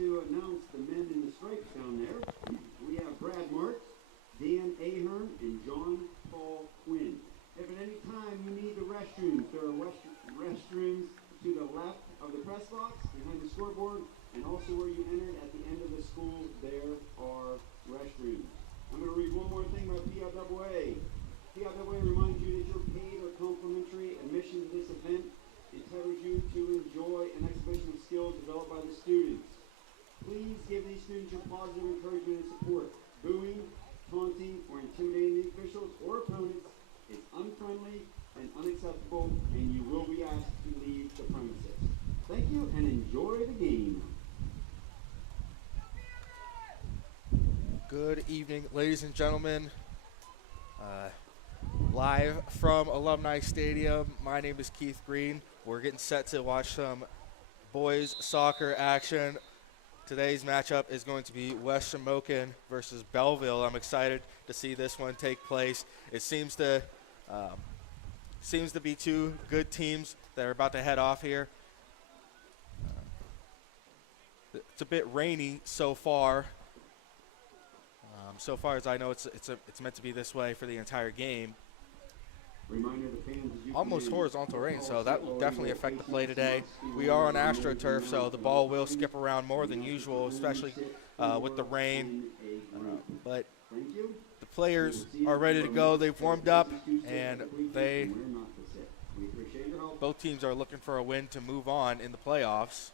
to announce the men in the stripes down there. We have Brad Marks, Dan Ahern, and John Paul Quinn. If at any time you need the restrooms, there are restrooms to the left of the press box, behind the scoreboard, and also where you entered at the end of the school, there are restrooms. I'm going to read one more thing about PIAA. PIAA reminds you that you're paid or complimentary admission to this event entitles you to enjoy an exhibition of skills developed by the students. Please give these students your positive encouragement and support. Booing, taunting, or intimidating the officials or opponents is unfriendly and unacceptable, and you will be asked to leave the premises. Thank you, and enjoy the game. Good evening, ladies and gentlemen. Live from Alumni Stadium, my name is Keith Green. We're getting set to watch some boys soccer action. Today's matchup is going to be West Shamokin versus Belleville. I'm excited to see this one take place. It seems to be two good teams that are about to head off here. It's a bit rainy so far. So far as I know, it's meant to be this way for the entire game. Almost horizontal rain, so that will definitely affect the play today. We are on AstroTurf, so the ball will skip around more than usual, especially with the rain. But the players are ready to go. They've warmed up, and both teams are looking for a win to move on in the playoffs.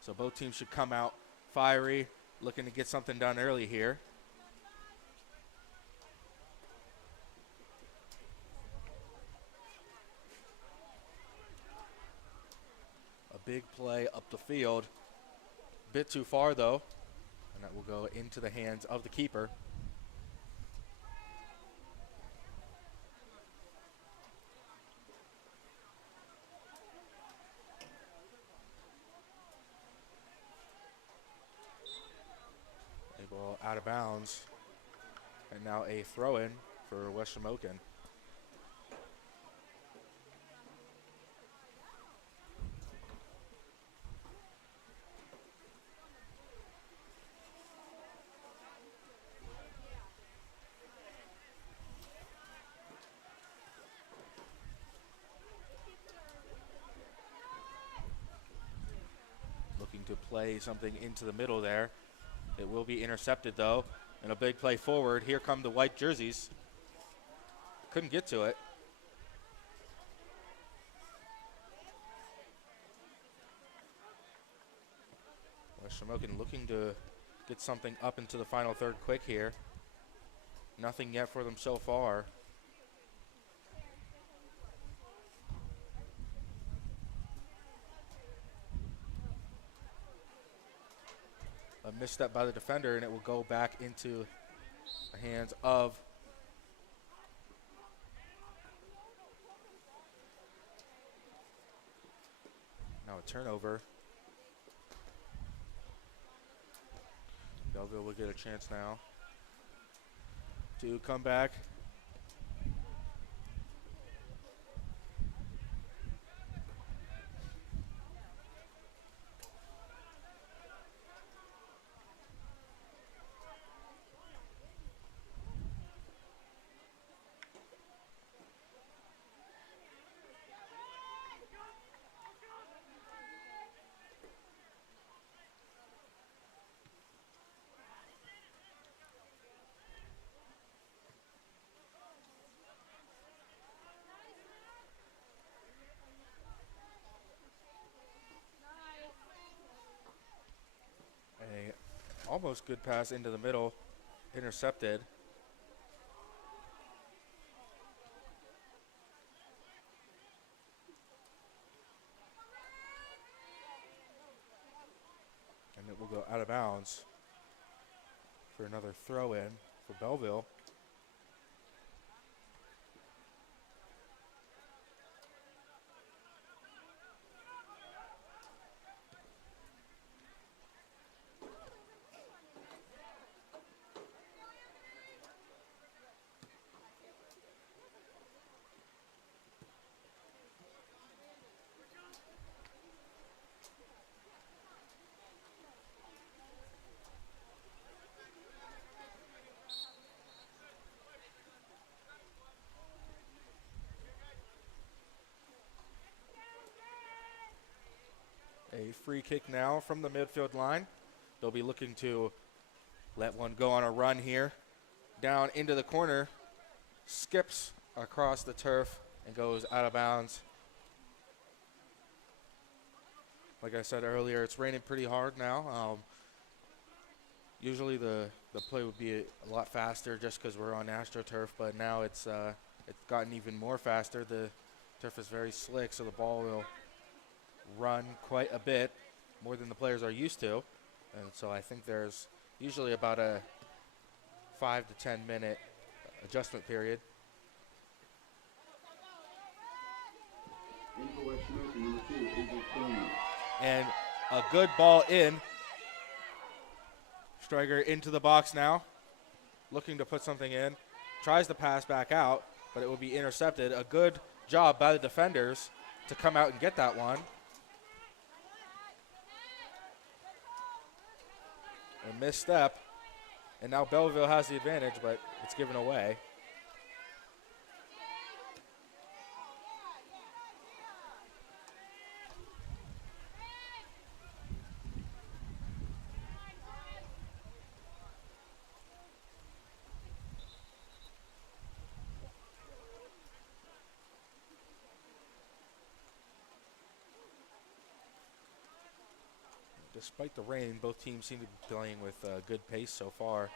So both teams should come out fiery, looking to get something done early here. Big play up the field. Bit too far, though. And that will go into the hands of the keeper. A ball out of bounds. And now a throw-in for West Shamokin. To play something into the middle there. It will be intercepted, though, and a big play forward. Here come the white jerseys. Couldn't get to it. West Shamokin looking to get something up into the final third quick here. Nothing yet for them so far. A misstep by the defender, and it will go back into the hands of now a turnover. Belleville will get a chance now to come back. Almost good pass into the middle, intercepted. And it will go out of bounds for another throw-in for Belleville. A free kick now from the midfield line. They'll be looking to let one go on a run here. Down into the corner, skips across the turf and goes out of bounds. Like I said earlier, it's raining pretty hard now. Usually the play would be a lot faster just because we're on AstroTurf, but now it's gotten even more faster. The turf is very slick, so the ball will run quite a bit, more than the players are used to. And so I think there's usually about a 5 to 10 minute adjustment period. In for West Shamokin, number 2, Abel Thurman. And a good ball in. Striker into the box now, looking to put something in. Tries to pass back out, but it will be intercepted. A good job by the defenders to come out and get that one. A misstep, and now Belleville has the advantage, but it's given away. Despite the rain, both teams seem to be playing with good pace so far.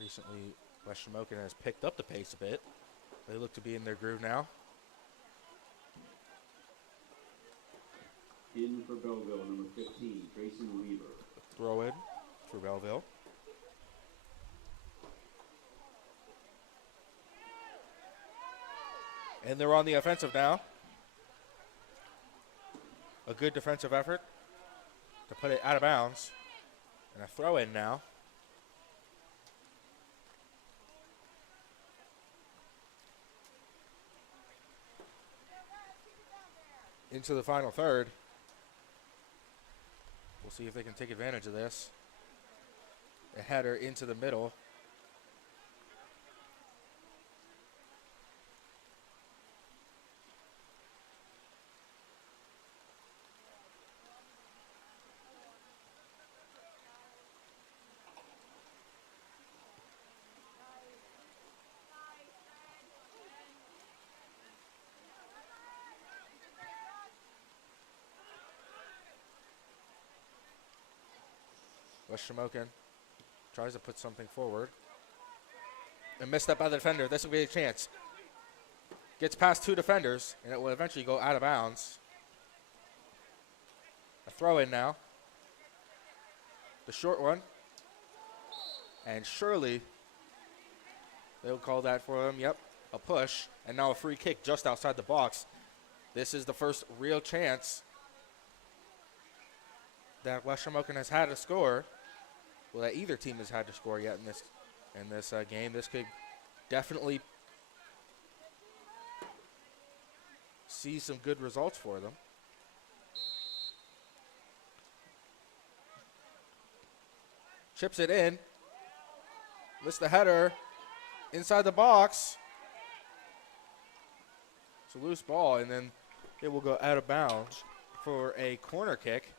Recently, West Shamokin has picked up the pace a bit. They look to be in their groove now. In for Belleville, number 15, Grayson Weaver. Throw in for Belleville. And they're on the offensive now. A good defensive effort to put it out of bounds. And a throw in now. Into the final third. We'll see if they can take advantage of this. A header into the middle. West Shamokin tries to put something forward. And missed up by the defender. This will be a chance. Gets past 2 defenders, and it will eventually go out of bounds. A throw in now. The short one. And surely they'll call that for him. Yep, a push. And now a free kick just outside the box. This is the first real chance that West Shamokin has had to score. Well, that either team has had to score yet in this game. This could definitely see some good results for them. Chips it in. Missed the header. Inside the box. It's a loose ball, and then it will go out of bounds for a corner kick.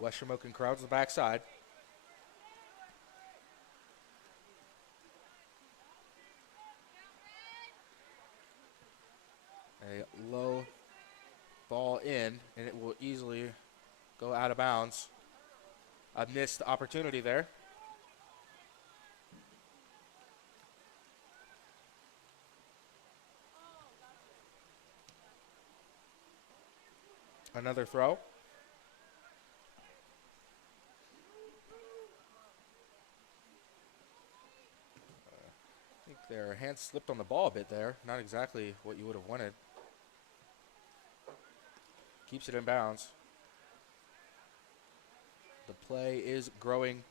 West Shamokin crowds the backside. A low ball in, and it will easily go out of bounds. A missed opportunity there. Another throw. Their hands slipped on the ball a bit there. Not exactly what you would have wanted. Keeps it in bounds. The play is growing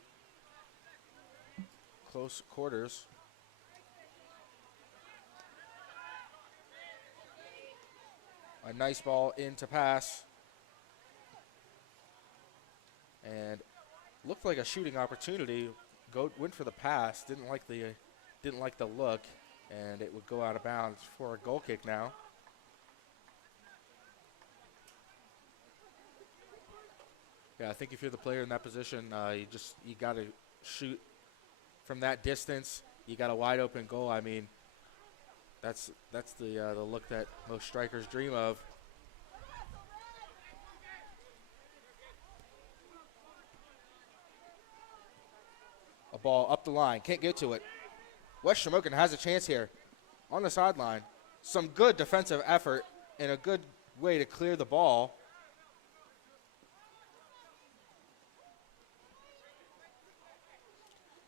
close quarters. A nice ball in to pass. And looked like a shooting opportunity went for the pass, didn't like the look, and it would go out of bounds for a goal kick now. Yeah, I think if you're the player in that position, you got to shoot from that distance. You got a wide open goal. I mean, that's the look that most strikers dream of. A ball up the line, can't get to it. West Shamokin has a chance here on the sideline. Some good defensive effort and a good way to clear the ball.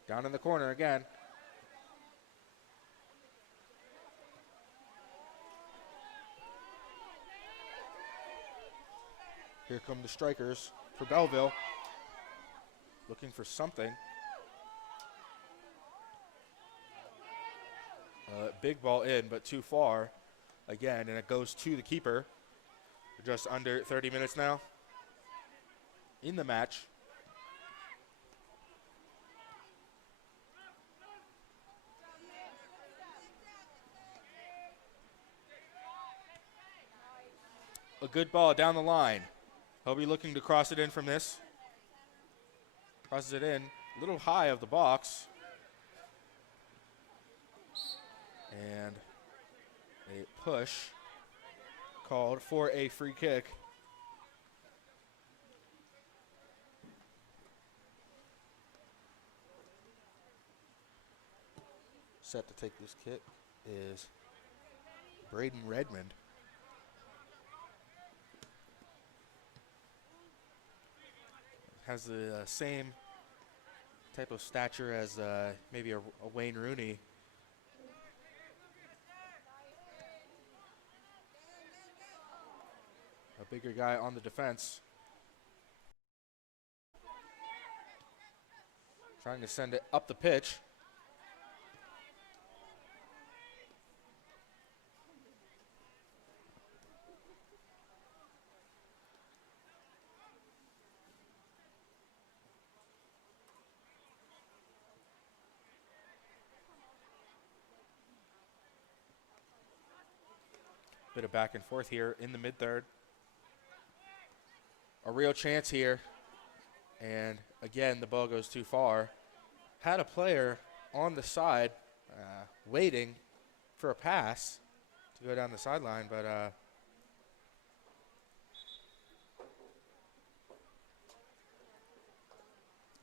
Down in the corner again. Here come the strikers for Belleville. Looking for something. Big ball in, but too far again, and it goes to the keeper. We're just under 30 minutes now in the match. A good ball down the line. He'll be looking to cross it in from this. Crosses it in, a little high of the box. And a push called for a free kick. Set to take this kick is Braden Redmond. Has the same type of stature as maybe a Wayne Rooney. A bigger guy on the defense. Trying to send it up the pitch. Bit of back and forth here in the mid-third. A real chance here. And again, the ball goes too far. Had a player on the side waiting for a pass to go down the sideline, but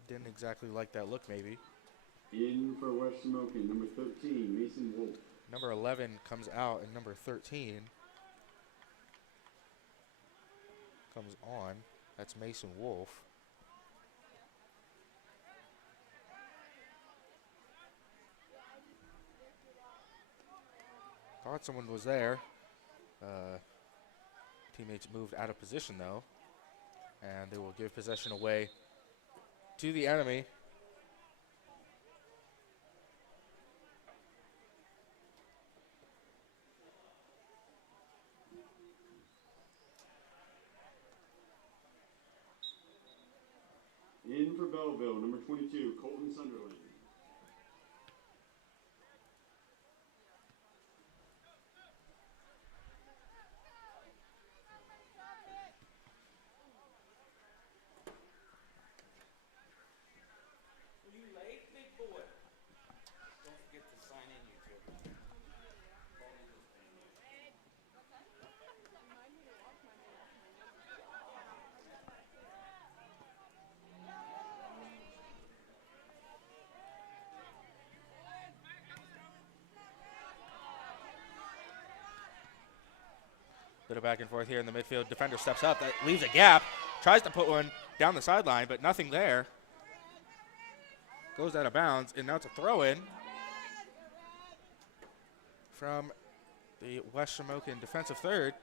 didn't exactly like that look maybe. In for West Shamokin, number 13, Mason Wolf. Number 11 comes out, and number 13 comes on. That's Mason Wolf. Thought someone was there. Teammates moved out of position, though. And they will give possession away to the enemy. In for Belleville, number 22, Colton Sunderland. Are you late, big boy? Don't forget to sign in, you two. Bit of back and forth here in the midfield. Defender steps up. That leaves a gap. Tries to put one down the sideline, but nothing there. Goes out of bounds, and now it's a throw-in from the West Shamokin defensive third.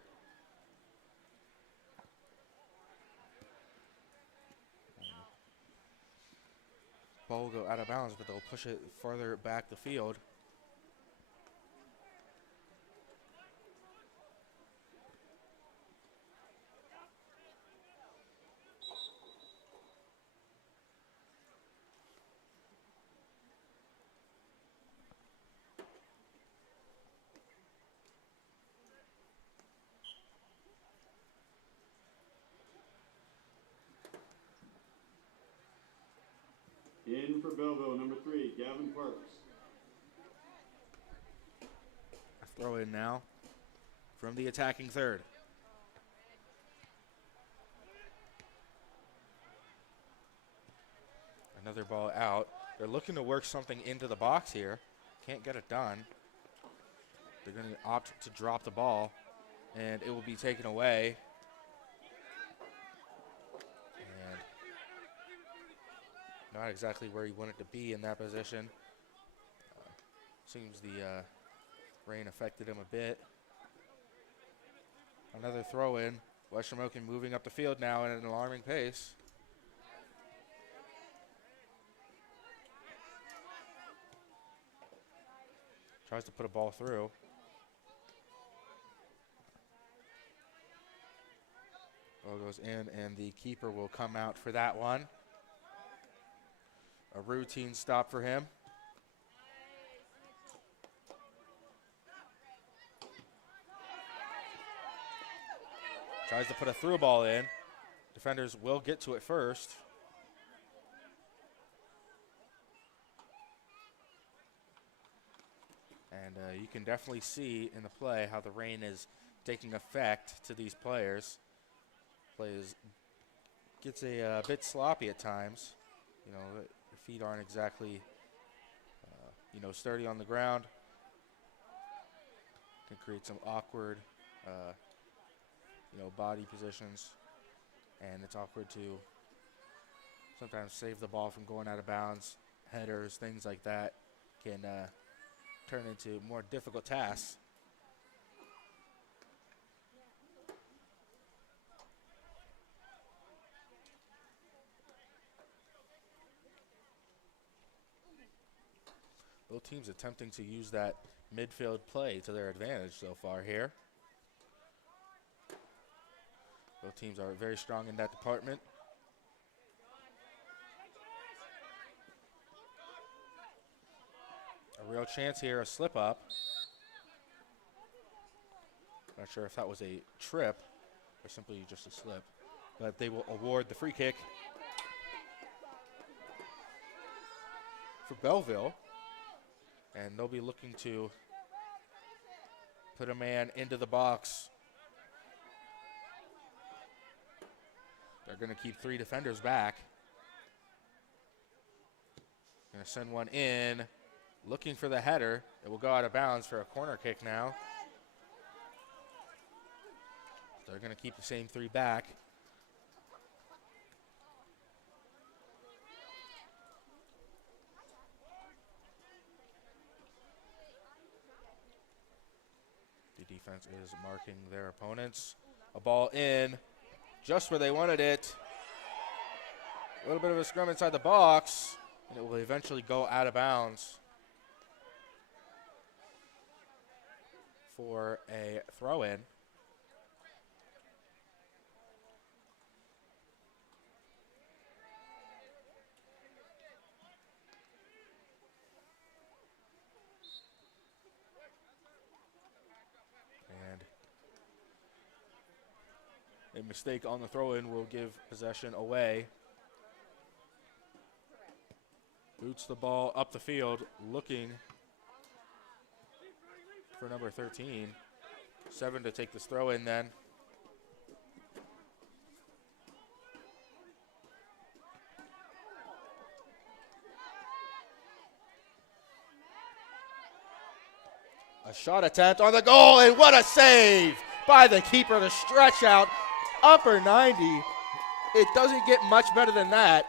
Ball will go out of bounds, but they'll push it farther back the field. in for Belleville, number 3, Gavin Parks. A throw in now from the attacking third. Another ball out. They're looking to work something into the box here. Can't get it done. They're going to opt to drop the ball, and it will be taken away. And not exactly where he wanted to be in that position. Seems the rain affected him a bit. Another throw in. West Shamokin moving up the field now at an alarming pace. Tries to put a ball through. Ball goes in, and the keeper will come out for that one. A routine stop for him. Tries to put a through ball in. Defenders will get to it first. And you can definitely see in the play how the rain is taking effect to these players. Plays gets a bit sloppy at times. You know, the feet aren't exactly, sturdy on the ground. Can create some awkward, body positions. And it's awkward to sometimes save the ball from going out of bounds. Headers, things like that can turn into more difficult tasks. Both teams attempting to use that midfield play to their advantage so far here. Both teams are very strong in that department. A real chance here, a slip up. Not sure if that was a trip or simply just a slip, but they will award the free kick for Belleville, and they'll be looking to put a man into the box. They're going to keep 3 defenders back. Going to send one in. Looking for the header. It will go out of bounds for a corner kick now. They're going to keep the same 3 back. The defense is marking their opponents. A ball in, just where they wanted it. A little bit of a scrum inside the box, and it will eventually go out of bounds for a throw-in. And a mistake on the throw-in will give possession away. Boots the ball up the field, looking for number 13. 7 to take this throw in then. A shot attempt on the goal, and what a save by the keeper to stretch out upper 90. It doesn't get much better than that.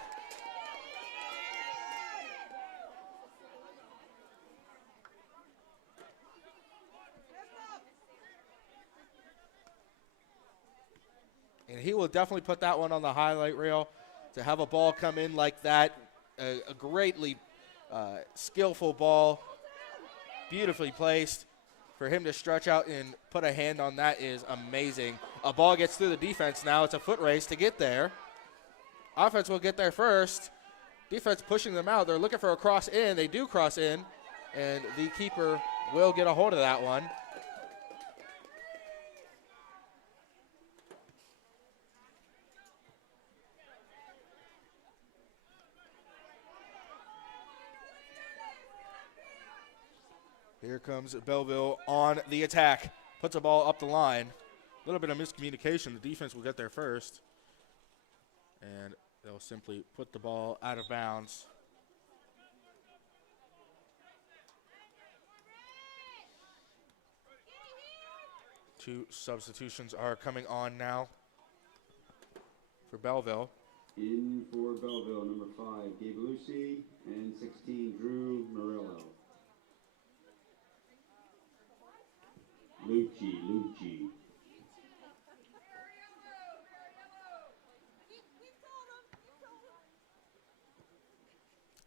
And he will definitely put that one on the highlight reel. To have a ball come in like that, a greatly skillful ball, beautifully placed. For him to stretch out and put a hand on that is amazing. A ball gets through the defense now. It's a foot race to get there. Offense will get there first. Defense pushing them out. They're looking for a cross in. They do cross in, and the keeper will get a hold of that one. Here comes Belleville on the attack. Puts the ball up the line. A little bit of miscommunication. The defense will get there first. And they'll simply put the ball out of bounds. Two substitutions are coming on now for Belleville. In for Belleville, number 5, Gabe Lucy, and 16, Drew Murillo. Lucci.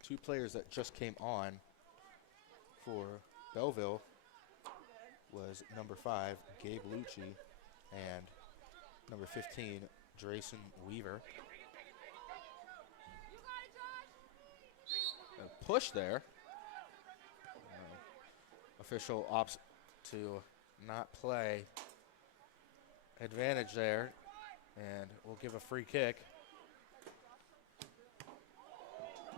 Two players that just came on for Belleville was number 5, Gabe Lucci, and number 15, Drayson Weaver. A push there. Official opts to not play. Advantage there, and we'll give a free kick.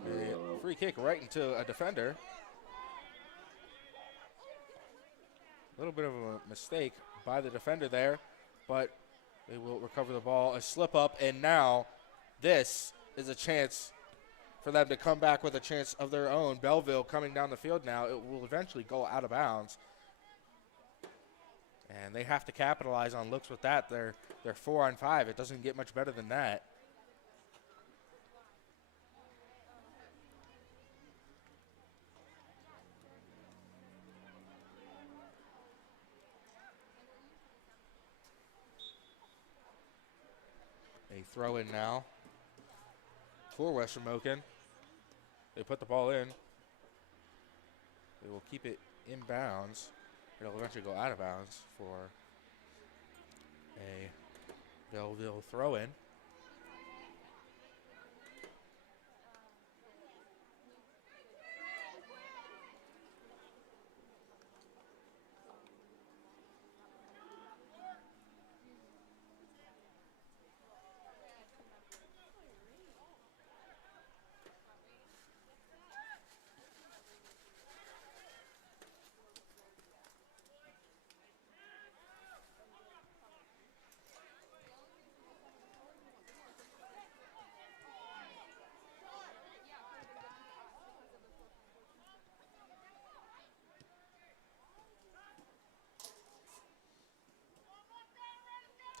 A free kick right into a defender. A little bit of a mistake by the defender there, but they will recover the ball. A slip up, and now this is a chance for them to come back with a chance of their own. Belleville coming down the field now. It will eventually go out of bounds. And they have to capitalize on looks with that. They're 4 on 5. It doesn't get much better than that. A throw in now for West Shamokin. They put the ball in. They will keep it in bounds. It'll eventually go out of bounds for a Belleville throw in.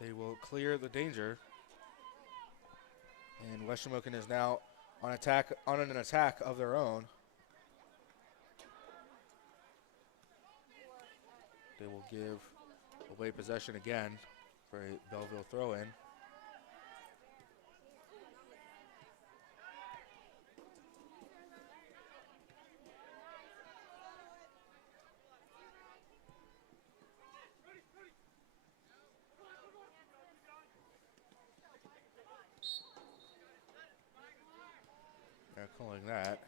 They will clear the danger. And West Shamokin is now on an attack of their own. They will give away possession again for a Belleville throw-in. They're calling that.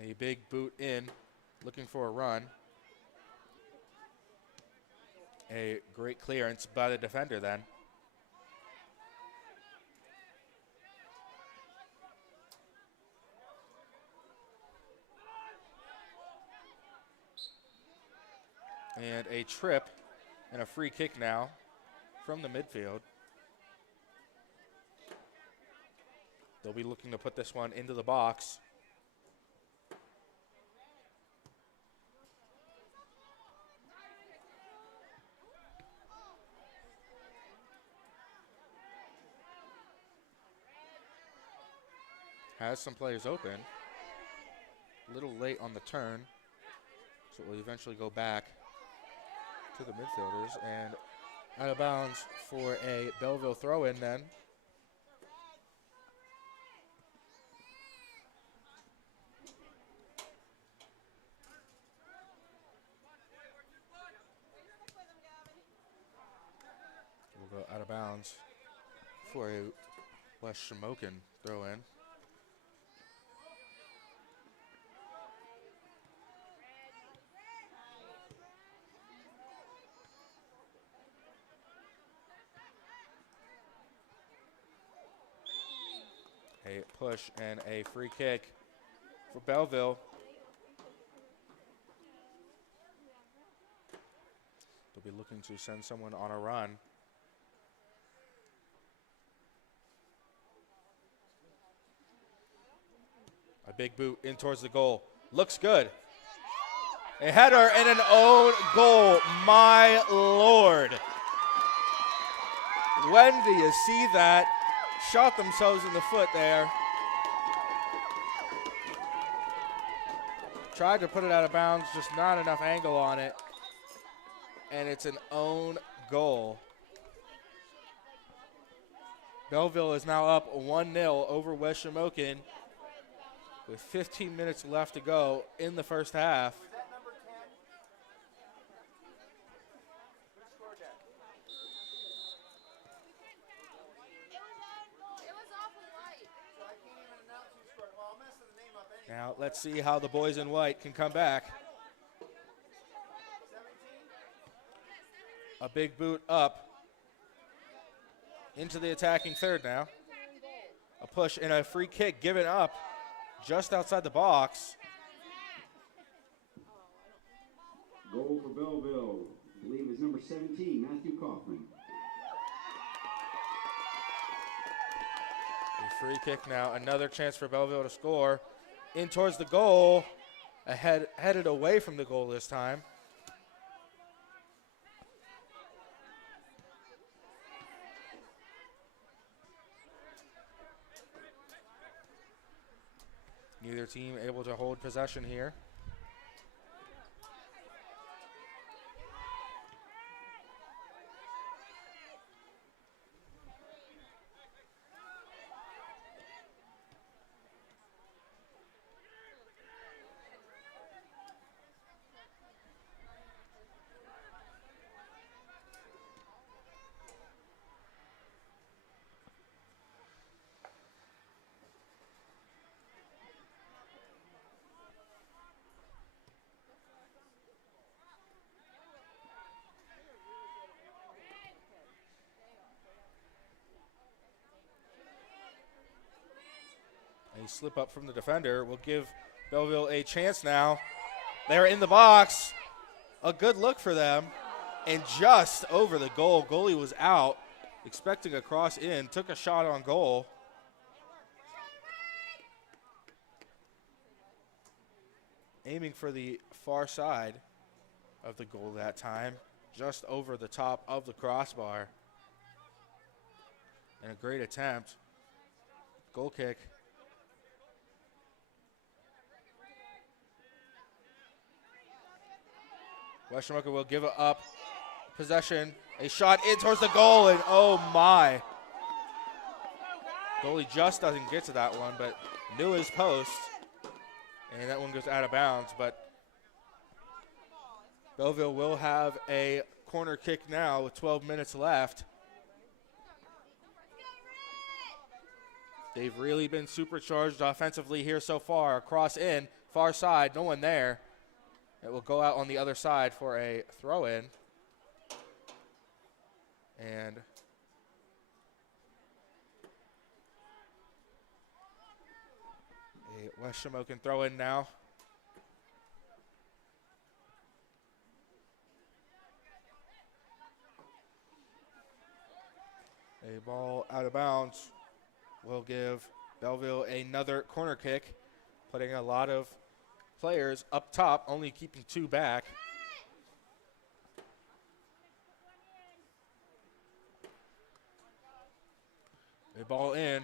A big boot in, looking for a run. A great clearance by the defender then. And a trip and a free kick now from the midfield. They'll be looking to put this one into the box. Has some players open. A little late on the turn. So it will eventually go back to the midfielders. And out of bounds for a Belleville throw-in then. We'll go out of bounds for a West Shamokin throw-in. A push and a free kick for Belleville. They'll be looking to send someone on a run. A big boot in towards the goal. Looks good. A header and an own goal. My Lord. When do you see that? Shot themselves in the foot there. Tried to put it out of bounds, just not enough angle on it. And it's an own goal. Belleville is now up 1-0 over West Shamokin with 15 minutes left to go in the first half. Now let's see how the boys in white can come back. A big boot up into the attacking third now. A push and a free kick given up just outside the box. Goal for Belleville. I believe it's number 17, Matthew Kaufman. A free kick now. Another chance for Belleville to score. In towards the goal. Headed away from the goal this time. Neither team able to hold possession here. A slip up from the defender will give Belleville a chance now. They're in the box. A good look for them. And just over the goal. Goalie was out, expecting a cross in. Took a shot on goal. Aiming for the far side of the goal that time. Just over the top of the crossbar. And a great attempt. Goal kick. West Shamokin will give it up. Possession. A shot in towards the goal, and oh my. Goalie just doesn't get to that one, but knew his post. And that one goes out of bounds, but Belleville will have a corner kick now with 12 minutes left. They've really been supercharged offensively here so far. Cross in, far side, no one there. It will go out on the other side for a throw-in. And a West Shamokin throw-in now. A ball out of bounds will give Belleville another corner kick, putting a lot of players up top, only keeping two back. A ball in.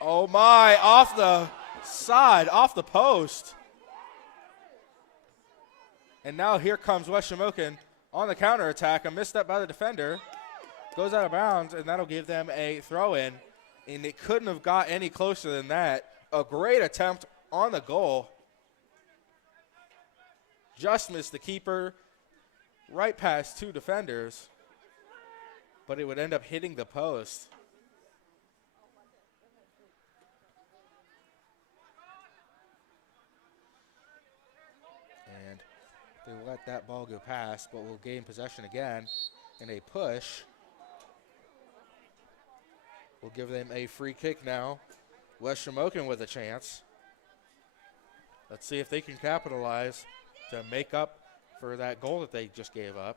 Oh my, off the side, off the post. And now here comes West Shamokin on the counterattack. A misstep by the defender. Goes out of bounds, and that'll give them a throw-in. And it couldn't have got any closer than that. A great attempt on the goal. Just missed the keeper. Right past two defenders. But it would end up hitting the post. And they let that ball go past, but will gain possession again. and a push will give them a free kick now. West Shamokin with a chance. Let's see if they can capitalize to make up for that goal that they just gave up.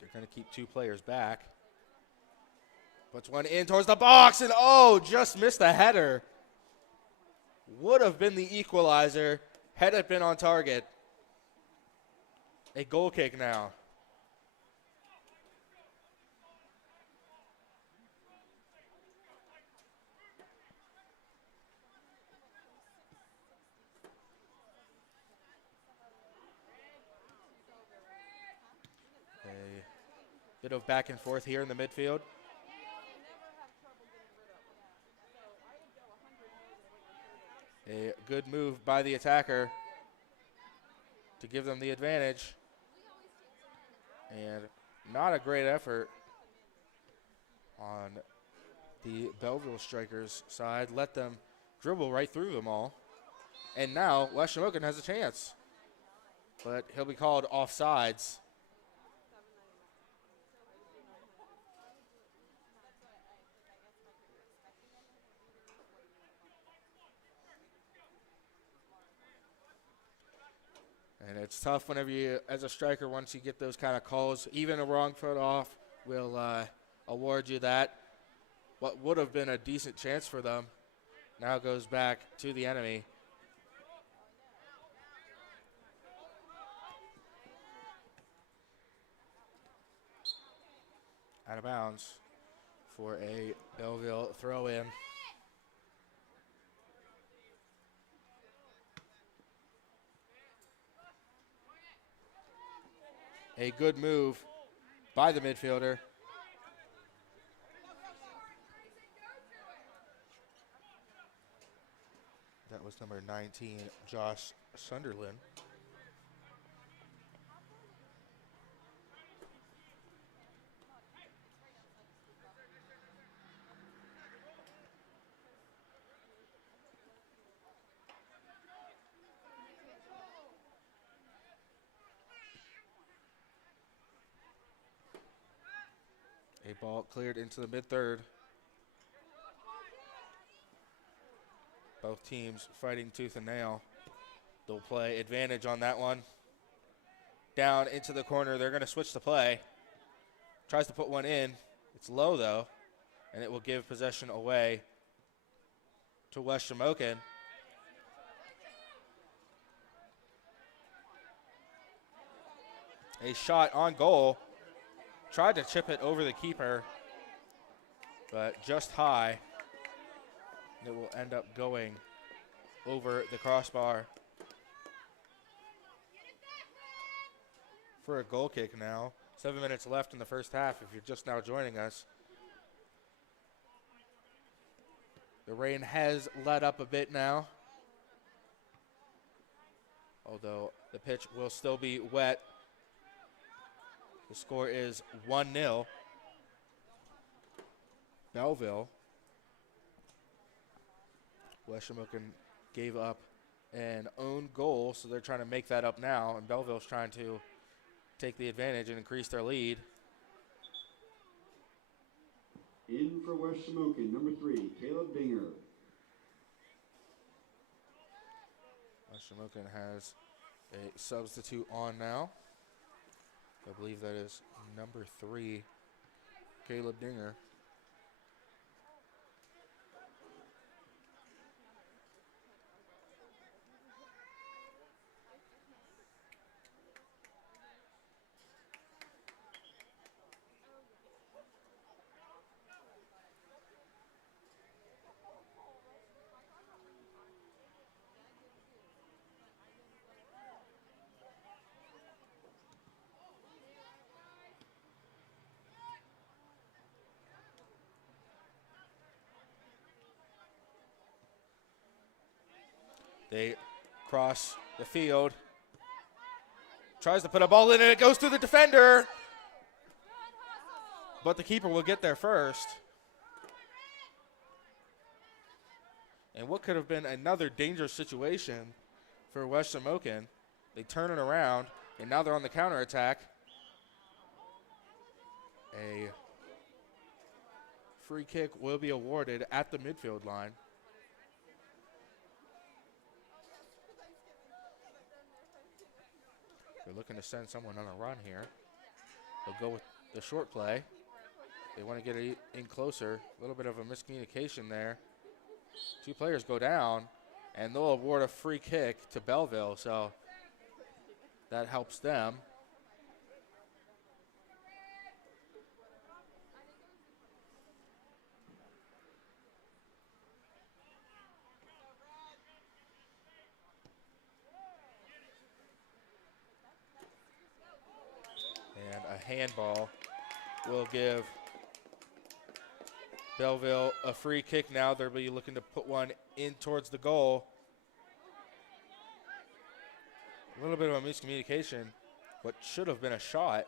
They're going to keep 2 players back. Puts one in towards the box, and oh, just missed the header. Would have been the equalizer had it been on target. A goal kick now. A bit of back and forth here in the midfield. A good move by the attacker to give them the advantage. And not a great effort on the Belleville strikers' side. Let them dribble right through them all. And now West Shamokin has a chance. But he'll be called offsides. And it's tough whenever you, as a striker, once you get those kind of calls, even a wrong foot off will award you that. What would have been a decent chance for them now goes back to the enemy. Out of bounds for a Belleville throw-in. A good move by the midfielder. That was number 19, Josh Sunderland. A ball cleared into the mid-third. Both teams fighting tooth and nail. They'll play advantage on that one. Down into the corner. They're going to switch the play. Tries to put one in. It's low, though, and it will give possession away to West Shamokin. A shot on goal. Tried to chip it over the keeper, but just high. It will end up going over the crossbar for a goal kick now. 7 minutes left in the first half if you're just now joining us. The rain has let up a bit now, although the pitch will still be wet. The score is 1-0. Belleville. West Shamokin gave up an own goal, so they're trying to make that up now, and Belleville's trying to take the advantage and increase their lead. In for West Shamokin, number 3, Caleb Dinger. West Shamokin has a substitute on now. I believe that is number 3, Caleb Dinger. They cross the field. Tries to put a ball in and it goes through the defender. But the keeper will get there first. And what could have been another dangerous situation for West Shamokin. They turn it around, and now they're on the counterattack. A free kick will be awarded at the midfield line. They're looking to send someone on a run here. They'll go with the short play. They want to get it in closer. A little bit of a miscommunication there. Two players go down, and they'll award a free kick to Belleville, so that helps them. And a handball will give Belleville a free kick now. They'll be looking to put one in towards the goal. A little bit of a miscommunication. What should have been a shot.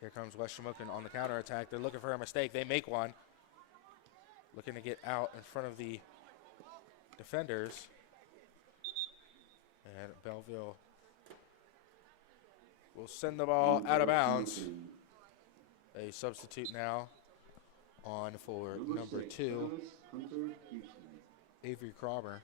Here comes West Shamokin on the counterattack. They're looking for a mistake. They make one. Looking to get out in front of the defenders. And Belleville will send the ball out of bounds. A substitute now on for number 2, Avery Cromer.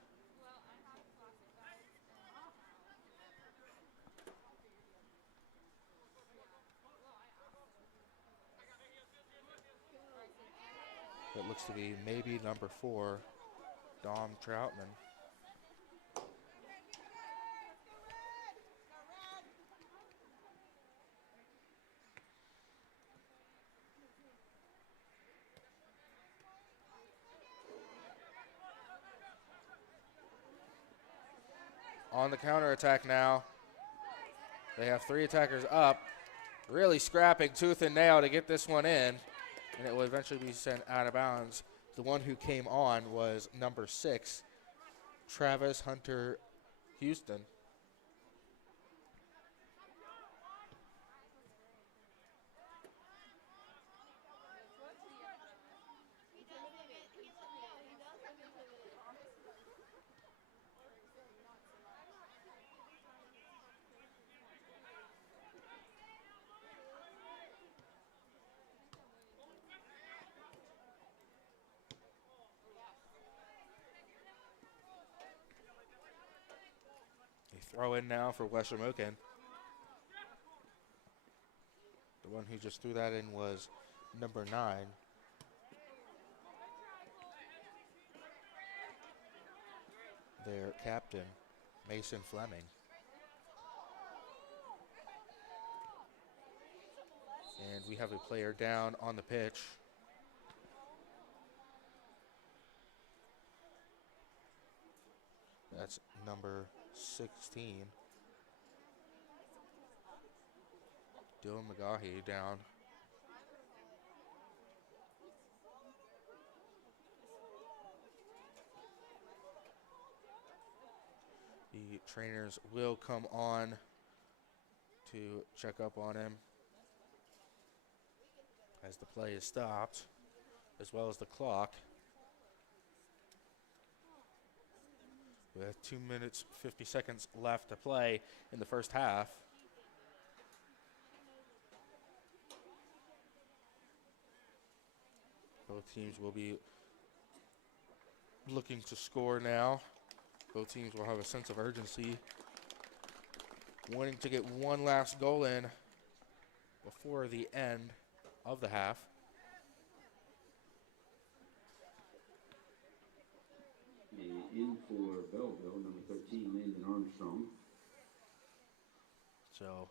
It looks to be maybe number 4, Dom Troutman. On the counterattack now. They have 3 attackers up, really scrapping tooth and nail to get this one in, and it will eventually be sent out of bounds. The one who came on was number 6, Travis Hunter Houston. Throw in now for West Shamokin. The one who just threw that in was number 9. Their captain, Mason Fleming. And we have a player down on the pitch. That's number 16. Dylan McGahee down. The trainers will come on to check up on him as the play is stopped, as well as the clock. With 2 minutes, 50 seconds left to play in the first half. Both teams will be looking to score now. Both teams will have a sense of urgency, wanting to get one last goal in before the end of the half. In for Belleville, number 13, Landon Armstrong. So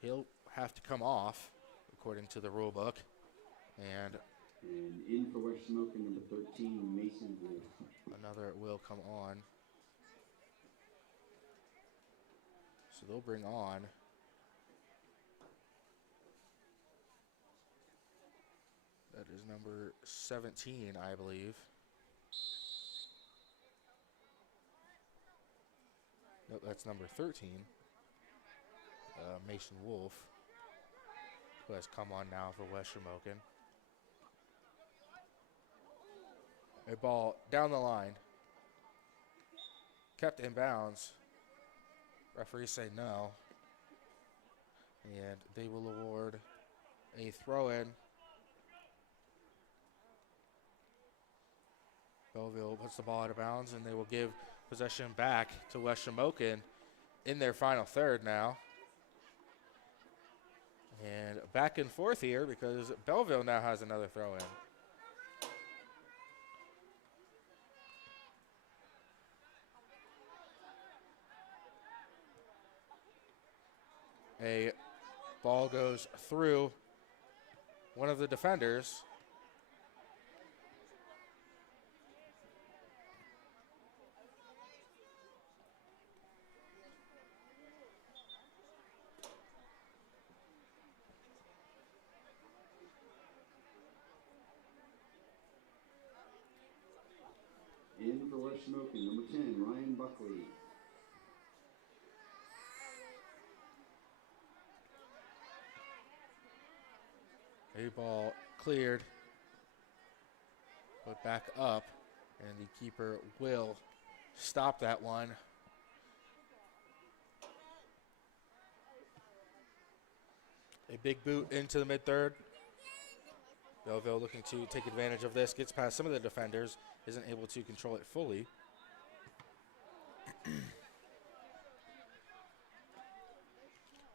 he'll have to come off, according to the rule book. And in for West Shamokin, number 13, Mason Wolf. Another will come on. So they'll bring on that is number 17, I believe. No, that's number 13, Mason Wolf. who has come on now for West Shamokin. A ball down the line. Kept in bounds. Referees say no. And they will award a throw-in. Belleville puts the ball out of bounds, and they will give possession back to West Shamokin in their final third now. And back and forth here because Belleville now has another throw-in. A ball goes through one of the defenders. In for West Shamokin, number 10, Ryan Buckley. A ball cleared, put back up, and the keeper will stop that one. A big boot into the mid-third. Belleville looking to take advantage of this, gets past some of the defenders, isn't able to control it fully.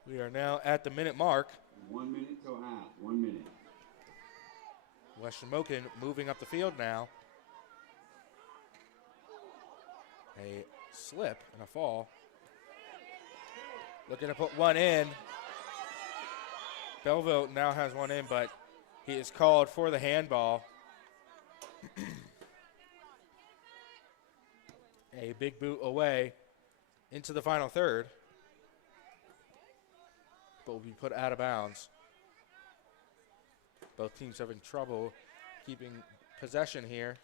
We are now at the minute mark. 1 minute till half, 1 minute. West Shamokin moving up the field now. A slip and a fall. Looking to put one in. Belleville now has one in, but he is called for the handball. A big boot away into the final third, but will be put out of bounds. Both teams having trouble keeping possession here.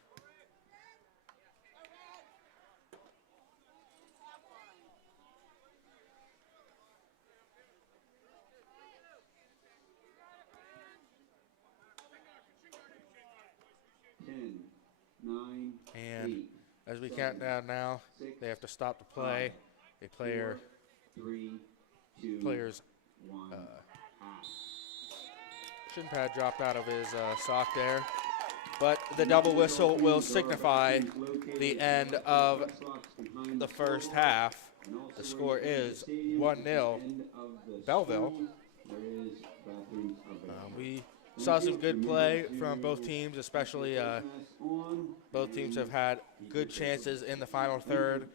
And as we count down now, they have to stop the play. A player's shin pad dropped out of his sock there. But the double whistle will signify the end of the first half. The score is 1-0 Belleville. We saw some good play from both teams, especially both teams have had good chances in the final third.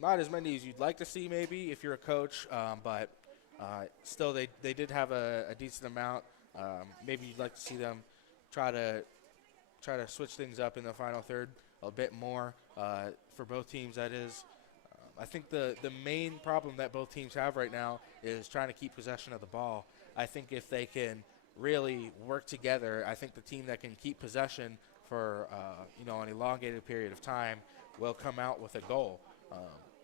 Not as many as you'd like to see maybe if you're a coach, but still they did have a decent amount. Maybe you'd like to see them try to switch things up in the final third a bit more for both teams, that is. I think the main problem that both teams have right now is trying to keep possession of the ball. I think if they can really work together, I think the team that can keep possession for an elongated period of time will come out with a goal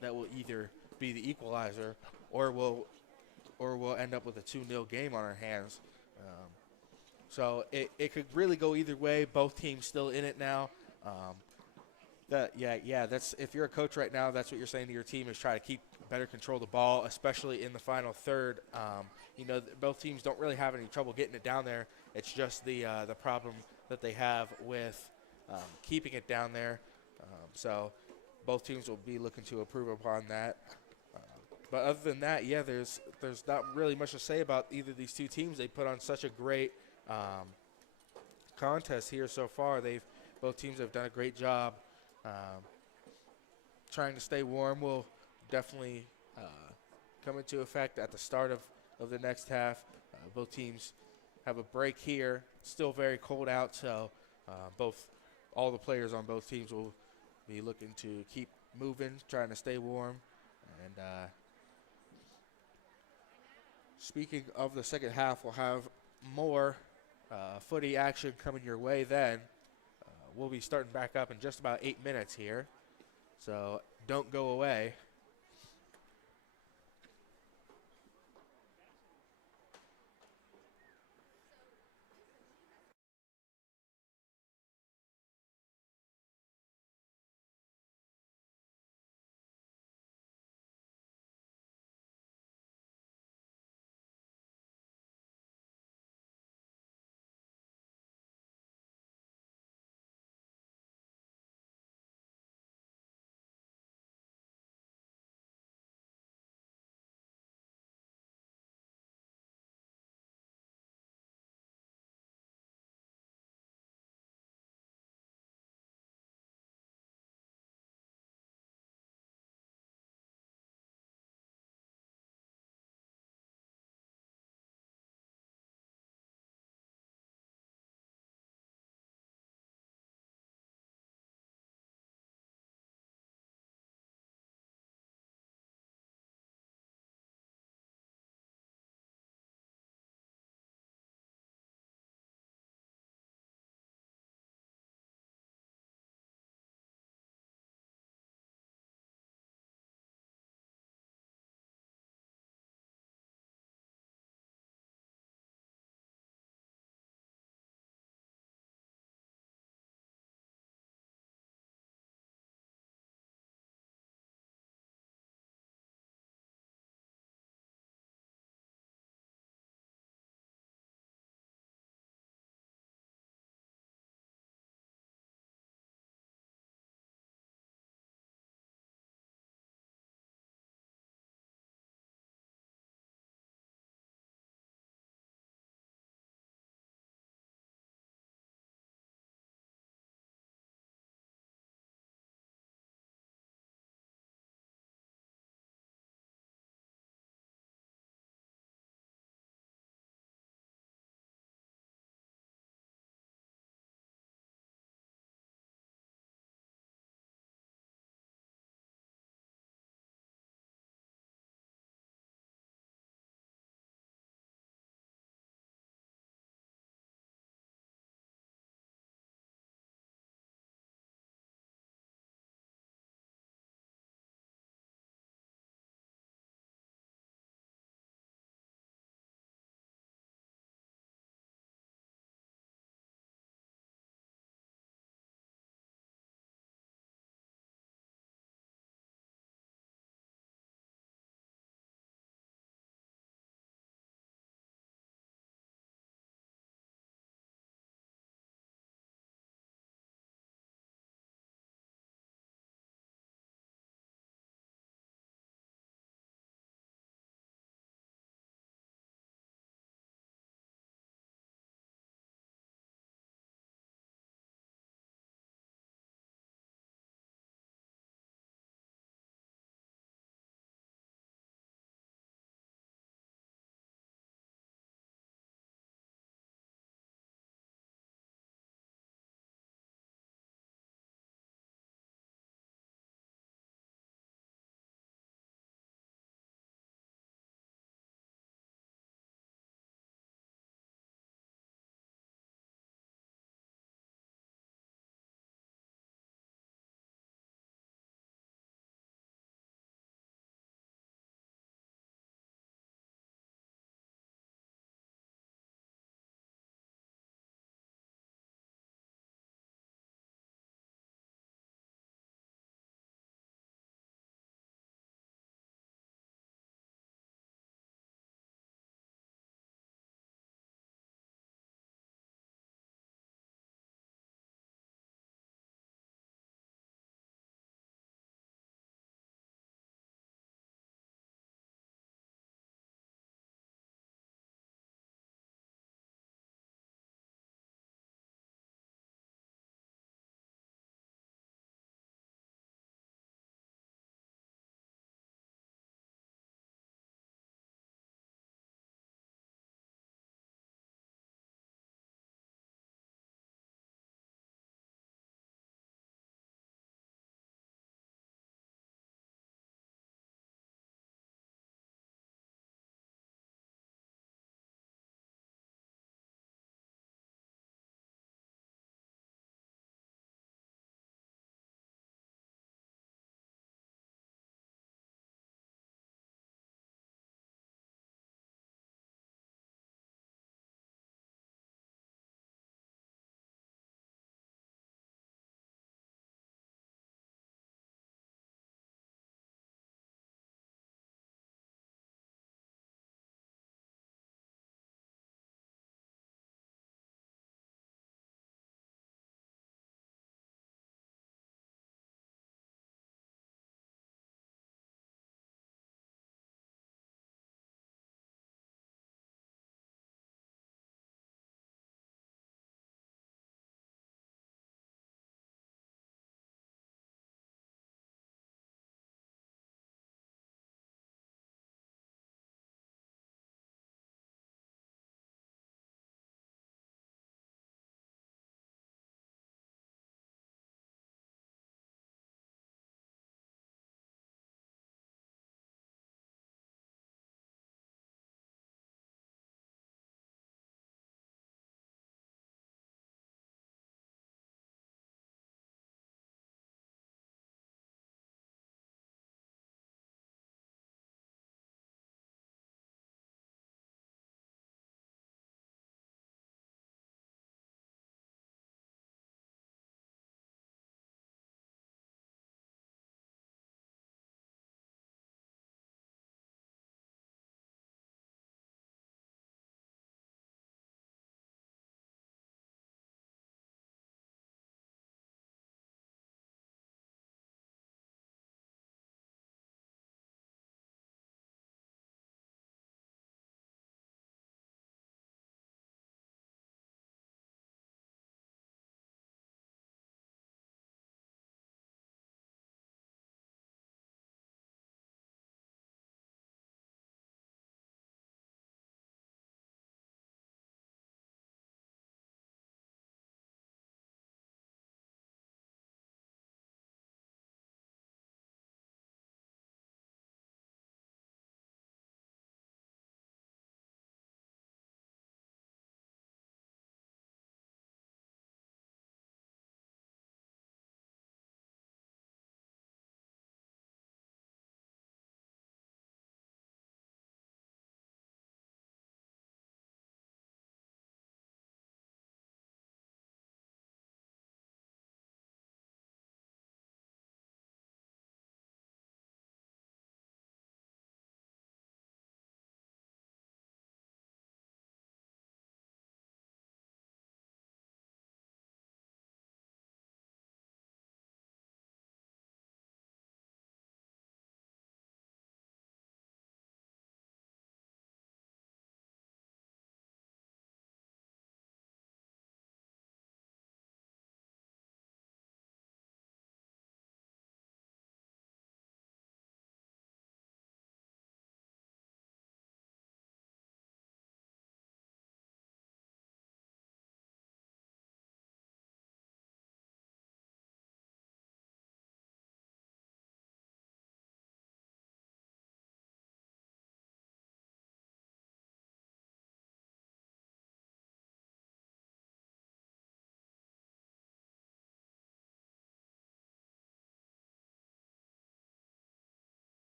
that will either be the equalizer or we'll end up with a 2-0 game on our hands. So it could really go either way. Both teams still in it now. That's if you're a coach right now, that's what you're saying to your team is try to keep better control of the ball, especially in the final third. Both teams don't really have any trouble getting it down there. It's just the problem that they have with keeping it down there. So both teams will be looking to improve upon that. But other than that, there's not really much to say about either of these two teams. They put on such a great contest here so far. Both teams have done a great job. Trying to stay warm will definitely come into effect at the start of the next half. Both teams have a break here. Still very cold out, so all the players on both teams will be looking to keep moving, trying to stay warm. And speaking of the second half, we'll have more footy action coming your way then. We'll be starting back up in just about 8 minutes here, so don't go away.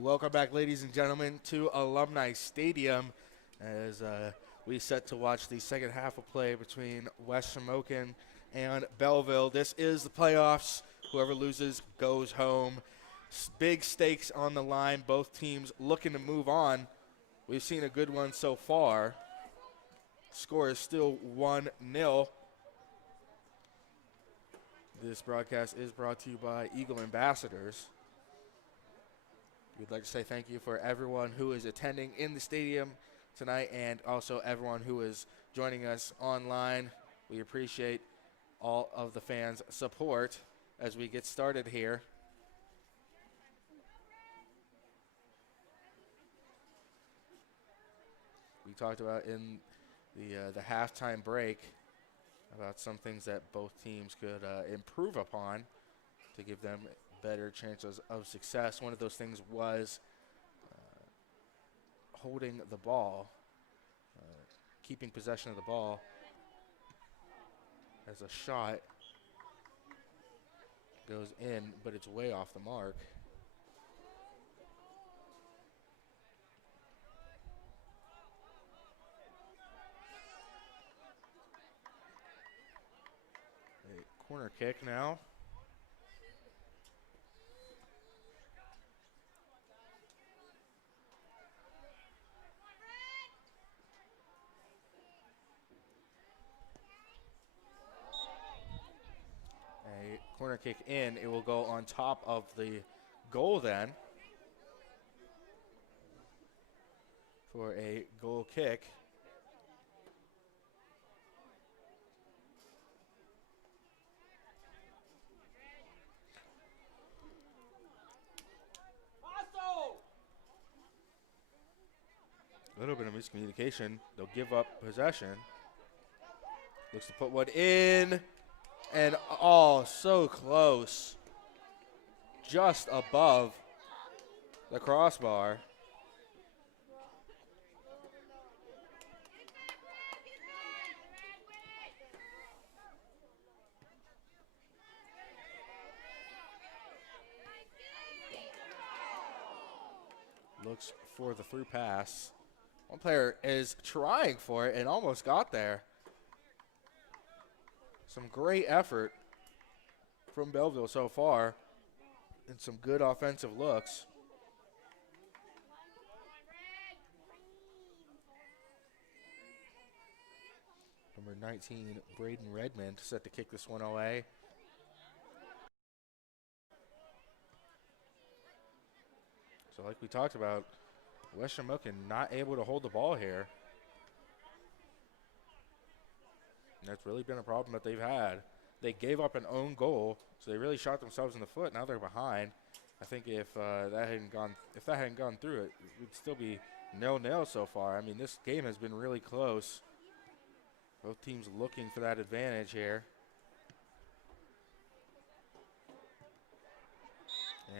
Welcome back, ladies and gentlemen, to Alumni Stadium as we set to watch the second half of play between West Shamokin and Belleville. This is the playoffs. Whoever loses goes home. Big stakes on the line. Both teams looking to move on. We've seen a good one so far. Score is still 1-0. This broadcast is brought to you by Eagle Ambassadors. We'd like to say thank you for everyone who is attending in the stadium tonight and also everyone who is joining us online. We appreciate all of the fans' support as we get started here. We talked about in the halftime break about some things that both teams could improve upon to give them better chances of success. One of those things was holding the ball, keeping possession of the ball, as a shot goes in, but it's way off the mark. A corner kick now. A corner kick in. It will go on top of the goal then for a goal kick. A little bit of miscommunication. They'll give up possession. Looks to put one in. And oh, so close. Just above the crossbar. Looks for the through pass. One player is trying for it and almost got there. Some great effort from Belleville so far and some good offensive looks. Number 19, Braden Redmond, set to kick this one away. So like we talked about, West Shamokin not able to hold the ball here. And that's really been a problem that they've had. They gave up an own goal, so they really shot themselves in the foot. Now they're behind. I think if that hadn't gone through, it would still be 0-0 so far. I mean, this game has been really close. Both teams looking for that advantage here.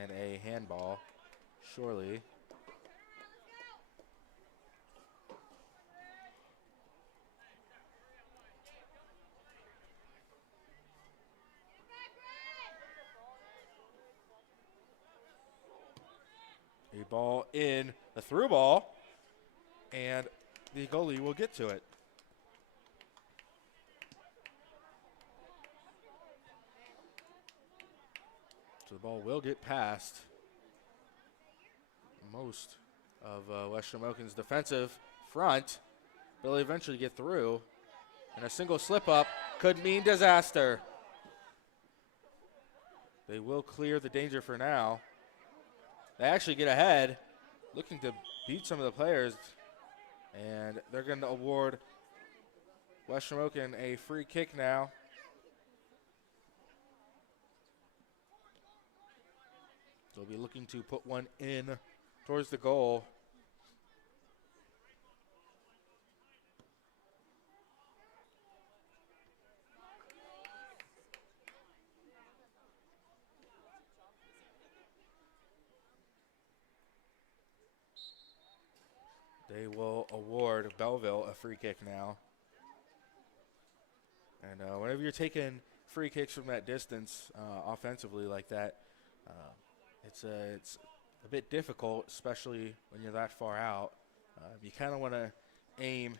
And a handball, surely. A ball in, a through ball, and the goalie will get to it. So the ball will get past most of West Shamokin's defensive front. They'll eventually get through, and a single slip up could mean disaster. They will clear the danger for now. They actually get ahead, looking to beat some of the players, and they're going to award West Shamokin a free kick now. They'll be looking to put one in towards the goal. They will award Belleville a free kick now. And whenever you're taking free kicks from that distance offensively like that, it's a bit difficult, especially when you're that far out. You kind of want to aim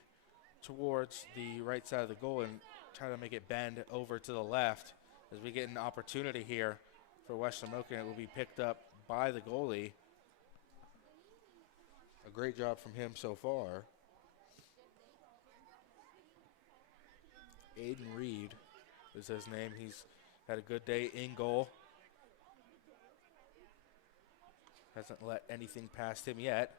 towards the right side of the goal and try to make it bend over to the left. As we get an opportunity here for West Shamokin, it will be picked up by the goalie. A great job from him so far. Aiden Reed is his name. He's had a good day in goal. Hasn't let anything past him yet.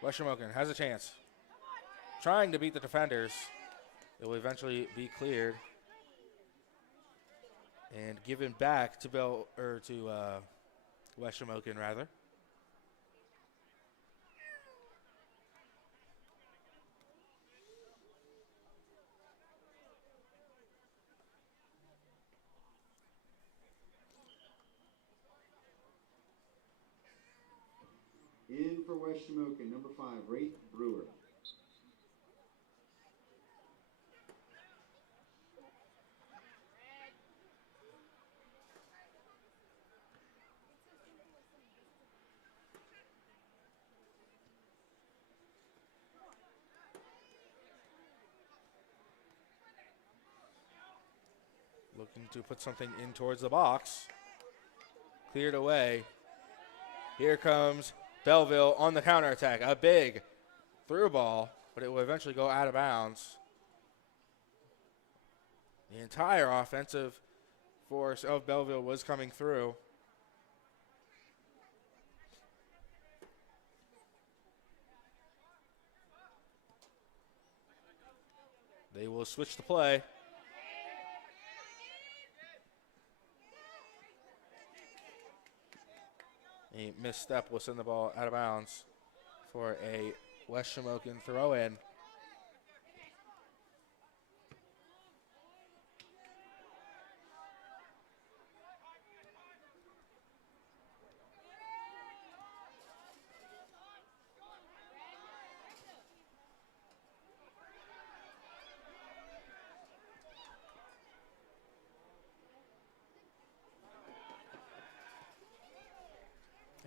West Shamokin has a chance. Trying to beat the defenders. It will eventually be cleared and given back to West Shamokin rather. In for West Shamokin, number 5, Wraith Brewer. Looking to put something in towards the box. Cleared away. Here comes Belleville on the counterattack. A big through ball, but it will eventually go out of bounds. The entire offensive force of Belleville was coming through. They will switch the play. A misstep will send the ball out of bounds for a West Shamokin throw-in.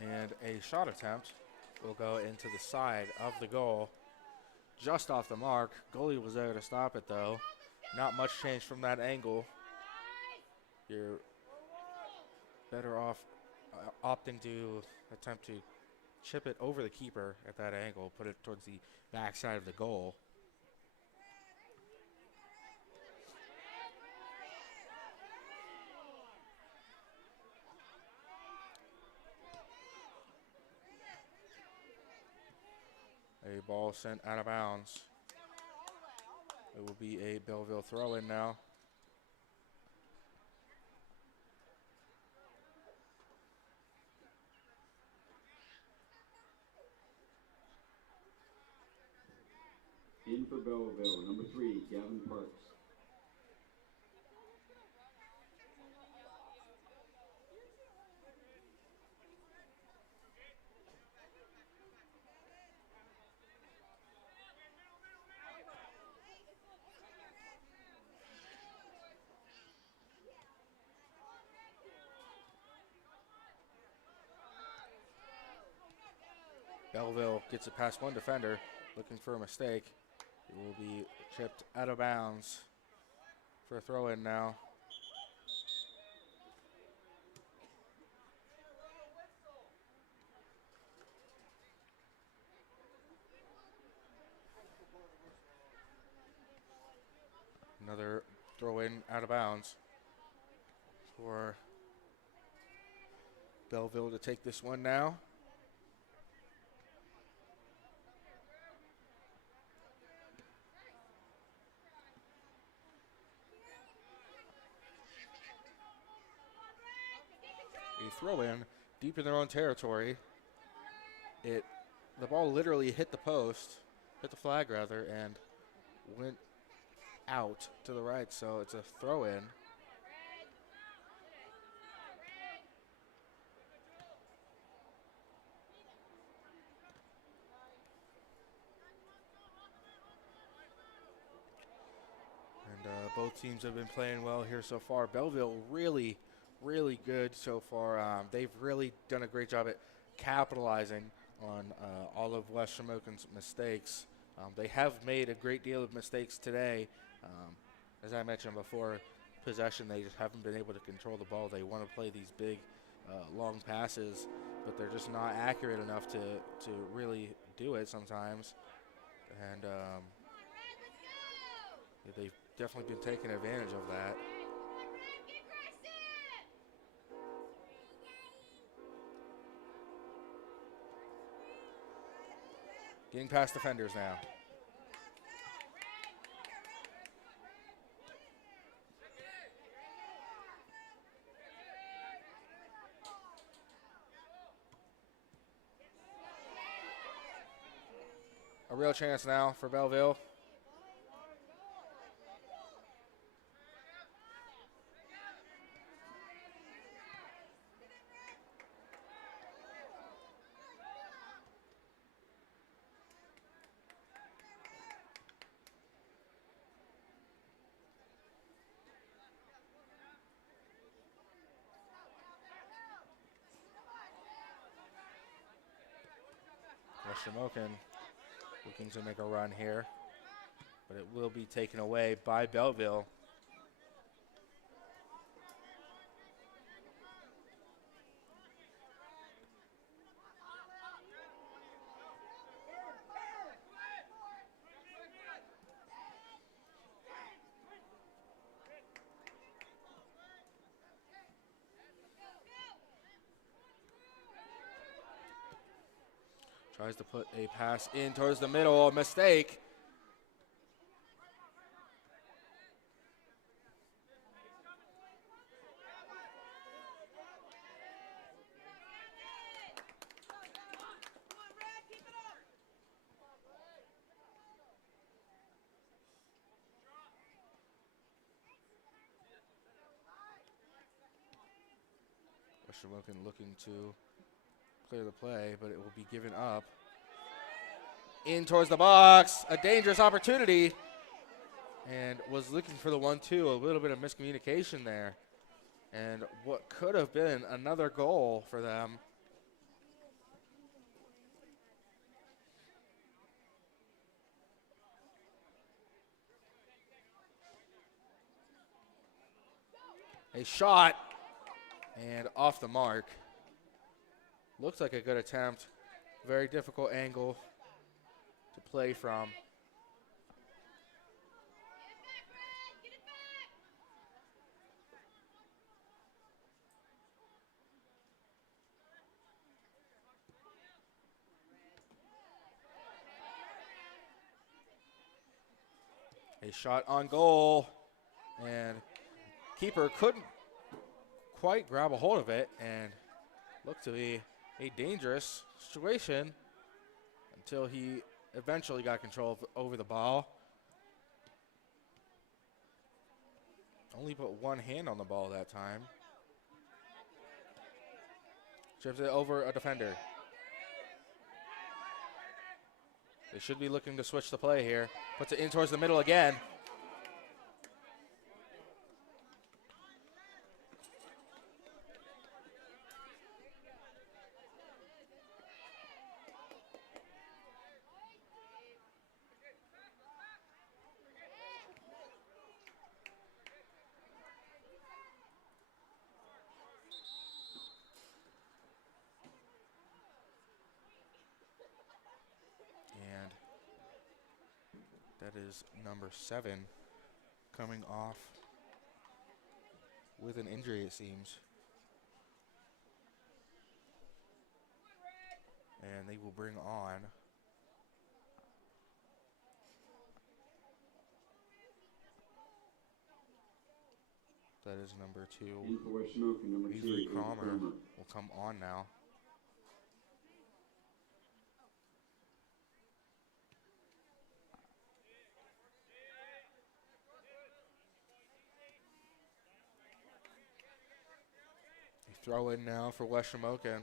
And a shot attempt will go into the side of the goal. Just off the mark. Goalie was there to stop it, though. Not much change from that angle. You're better off opting to attempt to chip it over the keeper at that angle, put it towards the back side of the goal. A ball sent out of bounds. It will be a Belleville throw-in now. In for Belleville, number 3, Gavin Parks. Belleville gets it past one defender, looking for a mistake. It will be chipped out of bounds for a throw-in now. Another throw-in out of bounds for Belleville to take this one now. A throw-in deep in their own territory. The ball literally hit the post, hit the flag rather, and went out to the right, so it's a throw-in. And Both teams have been playing well here so far. Belleville really, really good so far. They've really done a great job at capitalizing on all of West Shamokin's mistakes. They have made a great deal of mistakes today. As I mentioned before, possession, they just haven't been able to control the ball. They want to play these big, long passes, but they're just not accurate enough to really do it sometimes. And they've definitely been taking advantage of that. Getting past defenders now. A real chance now for Belleville. Shamokin looking to make a run here, but it will be taken away by Belleville. Tries to put a pass in towards the middle, a mistake. Shamokin looking to clear the play, but it will be given up. In towards the box, a dangerous opportunity, and was looking for the 1-2. A little bit of miscommunication there, and what could have been another goal for them. A shot, and off the mark. Looks like a good attempt. Very difficult angle to play from. A shot on goal, and keeper couldn't quite grab a hold of it, and looked to be a dangerous situation until he eventually got control over the ball. Only put one hand on the ball that time. Chips it over a defender. They should be looking to switch the play here. Puts it in towards the middle again. That is number 7 coming off with an injury, it seems. And they will bring on that is number 2. Avery Cromer will come on now. Throw in now for West Shamokin.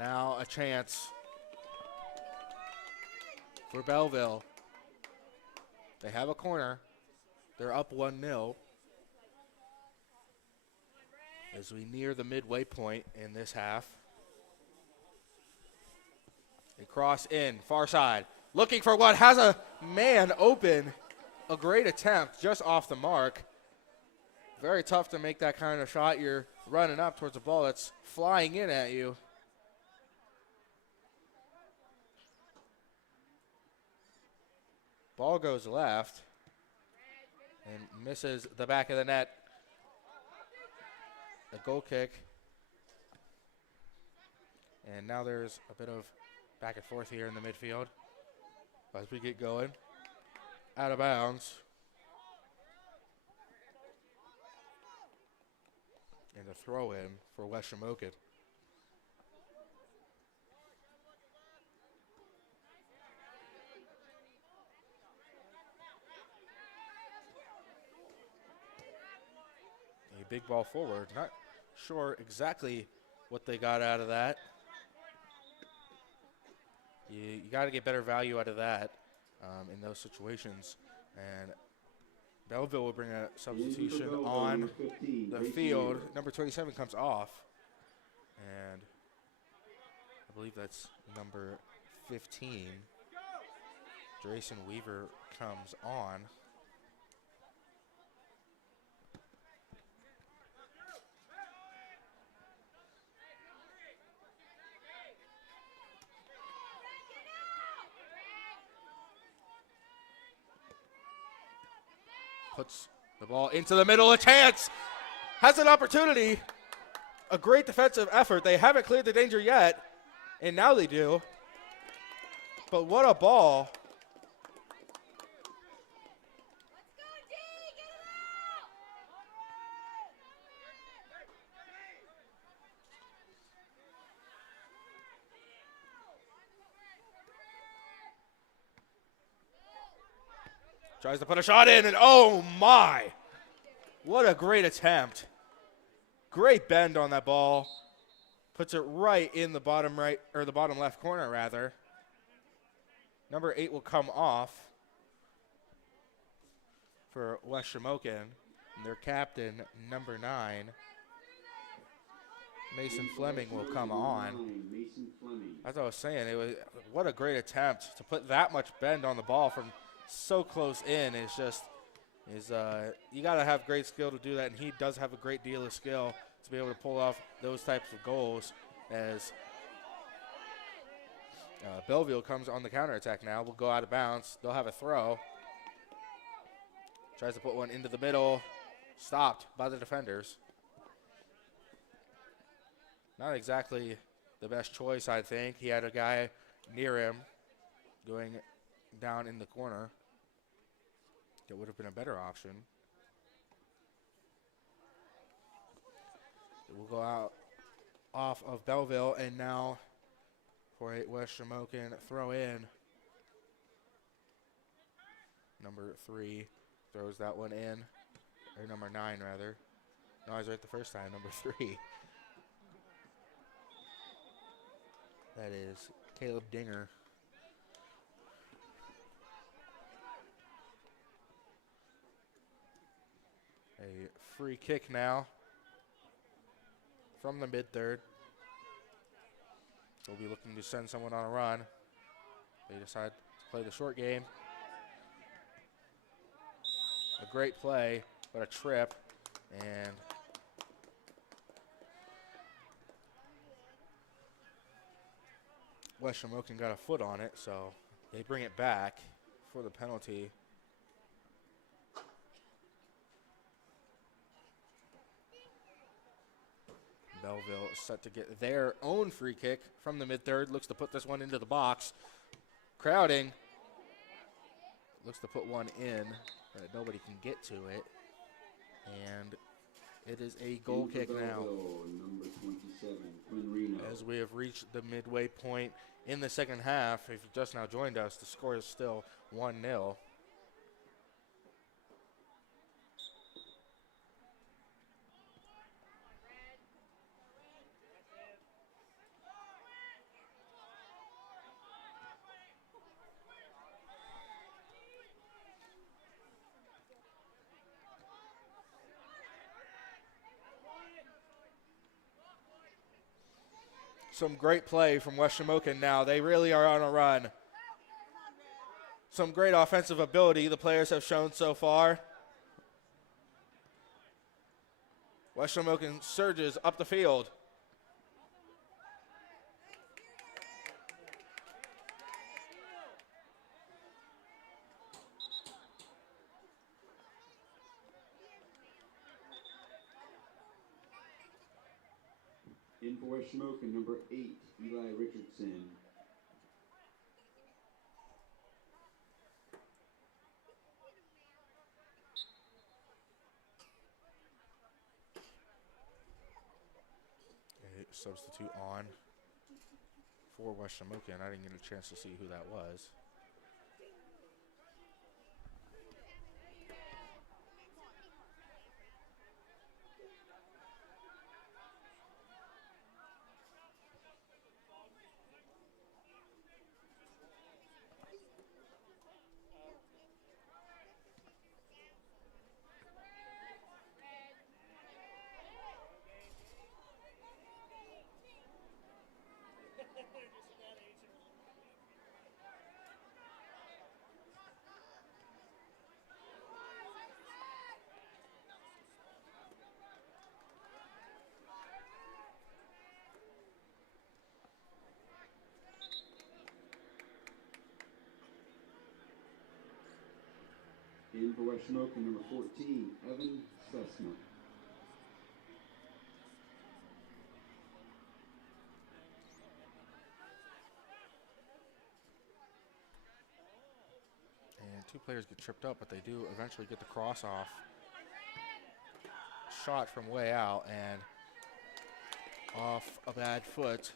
now a chance for Belleville. They have a corner. They're up 1-0 as we near the midway point in this half. And cross in, far side. Looking for what has a man open. A great attempt, just off the mark. Very tough to make that kind of shot. You're running up towards a ball that's flying in at you. Ball goes left and misses the back of the net. A goal kick. And now there's a bit of back and forth here in the midfield as we get going. Out of bounds. And a throw in for West Shamokin. A big ball forward. Not sure exactly what they got out of that. You got to get better value out of that in those situations. And Belleville will bring a substitution on the field. Number 27 comes off. And I believe that's number 15. Drayson Weaver comes on. Puts the ball into the middle, a chance, has an opportunity, a great defensive effort. They haven't cleared the danger yet, and now they do. But what a ball. Tries to put a shot in, and oh my! What a great attempt. Great bend on that ball. Puts it right in the bottom right, or the bottom left corner, rather. Number 8 will come off for West Shamokin. And their captain, number 9, Mason Fleming, will come on. As I was saying, what a great attempt to put that much bend on the ball from so close in. It's just you got to have great skill to do that, and he does have a great deal of skill to be able to pull off those types of goals. As Belleville comes on the counterattack now, will go out of bounds. They'll have a throw. Tries to put one into the middle, stopped by the defenders. Not exactly the best choice, I think. He had a guy near him going down in the corner. That would have been a better option. It will go out off of Belleville, and now for a West Shamokin throw in. Number 3 throws that one in, or number 9 rather. No, I was right the first time, number 3. That is Caleb Dinger. A free kick now from the mid-third. They'll be looking to send someone on a run. They decide to play the short game. A great play, but a trip, and West Shamokin got a foot on it, so they bring it back for the penalty. Belleville is set to get their own free kick from the mid-third. Looks to put this one into the box. Crowding. Looks to put one in, but nobody can get to it. And it is a goal kick now. Number 27, Quinn Reno. As we have reached the midway point in the second half, if you've just now joined us, the score is still 1-0. some great play from West Shamokin now. They really are on a run. Some great offensive ability the players have shown so far. West Shamokin surges up the field. In for West Shamokin, number 8, Eli Richardson. A substitute on for West Shamokin. I didn't get a chance to see who that was. In for West Shamokin, number 14, Evan Sessma. And two players get tripped up, but they do eventually get the cross off. Shot from way out and off a bad foot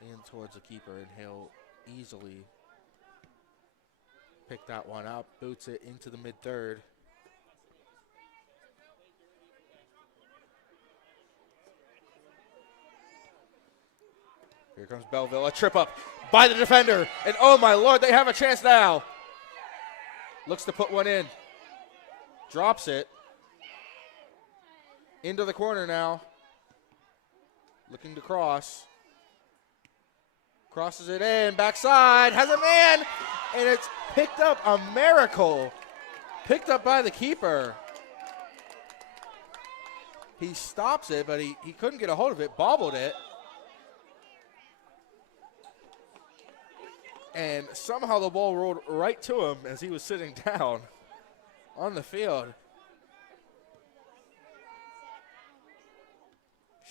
in towards the keeper, and he'll easily pick that one up, boots it into the mid-third. Here comes Belleville, a trip up by the defender, and oh my Lord, they have a chance now. Looks to put one in, drops it into the corner now, looking to cross. Crosses it in, backside, has a man, and it's picked up, a miracle. Picked up by the keeper. He stops it, but he couldn't get a hold of it, bobbled it. And somehow the ball rolled right to him as he was sitting down on the field.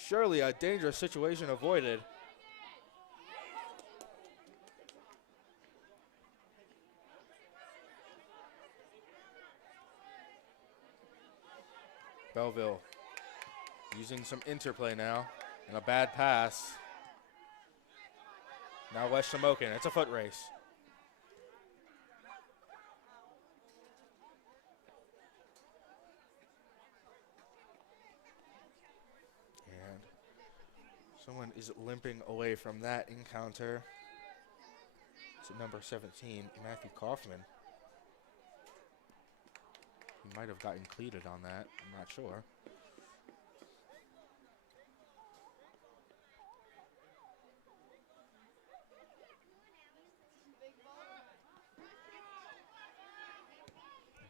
Surely a dangerous situation avoided. Belleville using some interplay now, and a bad pass. Now West Shamokin, it's a foot race. And someone is limping away from that encounter. It's number 17, Matthew Kaufman. He might have gotten cleated on that, I'm not sure.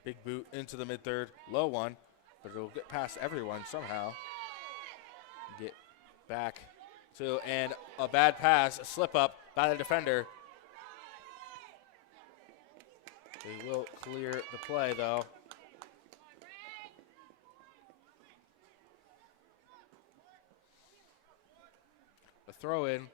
Big boot into the mid-third, low one, but it'll get past everyone somehow. Get back to, and a bad pass, a slip up by the defender. They will clear the play though. The throw in.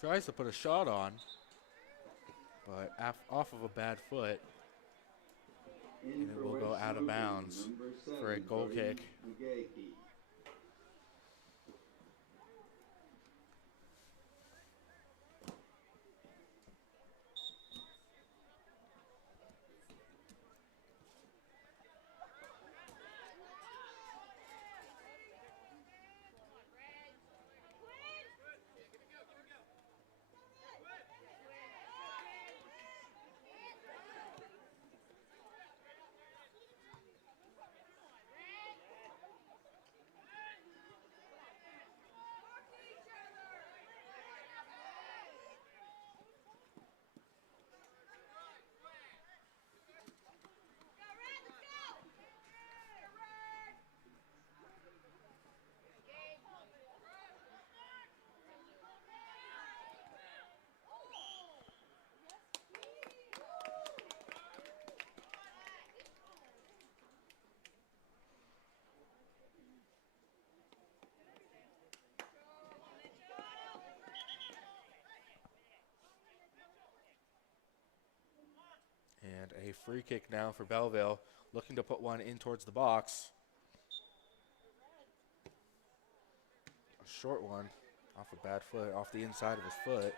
Tries to put a shot on, but off of a bad foot, and it will go out of bounds for a goal kick. A free kick now for Belleville, looking to put one in towards the box. A short one off a bad foot, off the inside of his foot.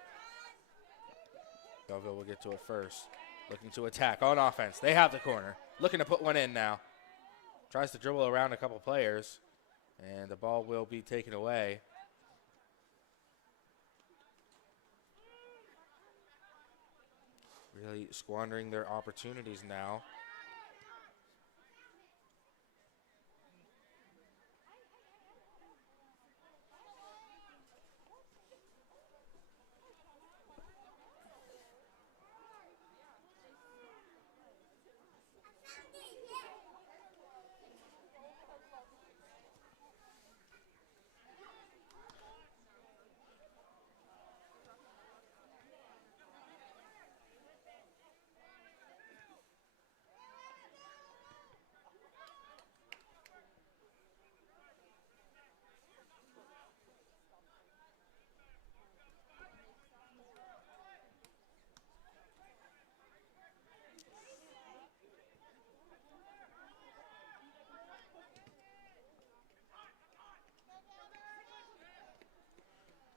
Belleville will get to it first. Looking to attack on offense. They have the corner. Looking to put one in now. Tries to dribble around a couple players, and the ball will be taken away. Really squandering their opportunities now.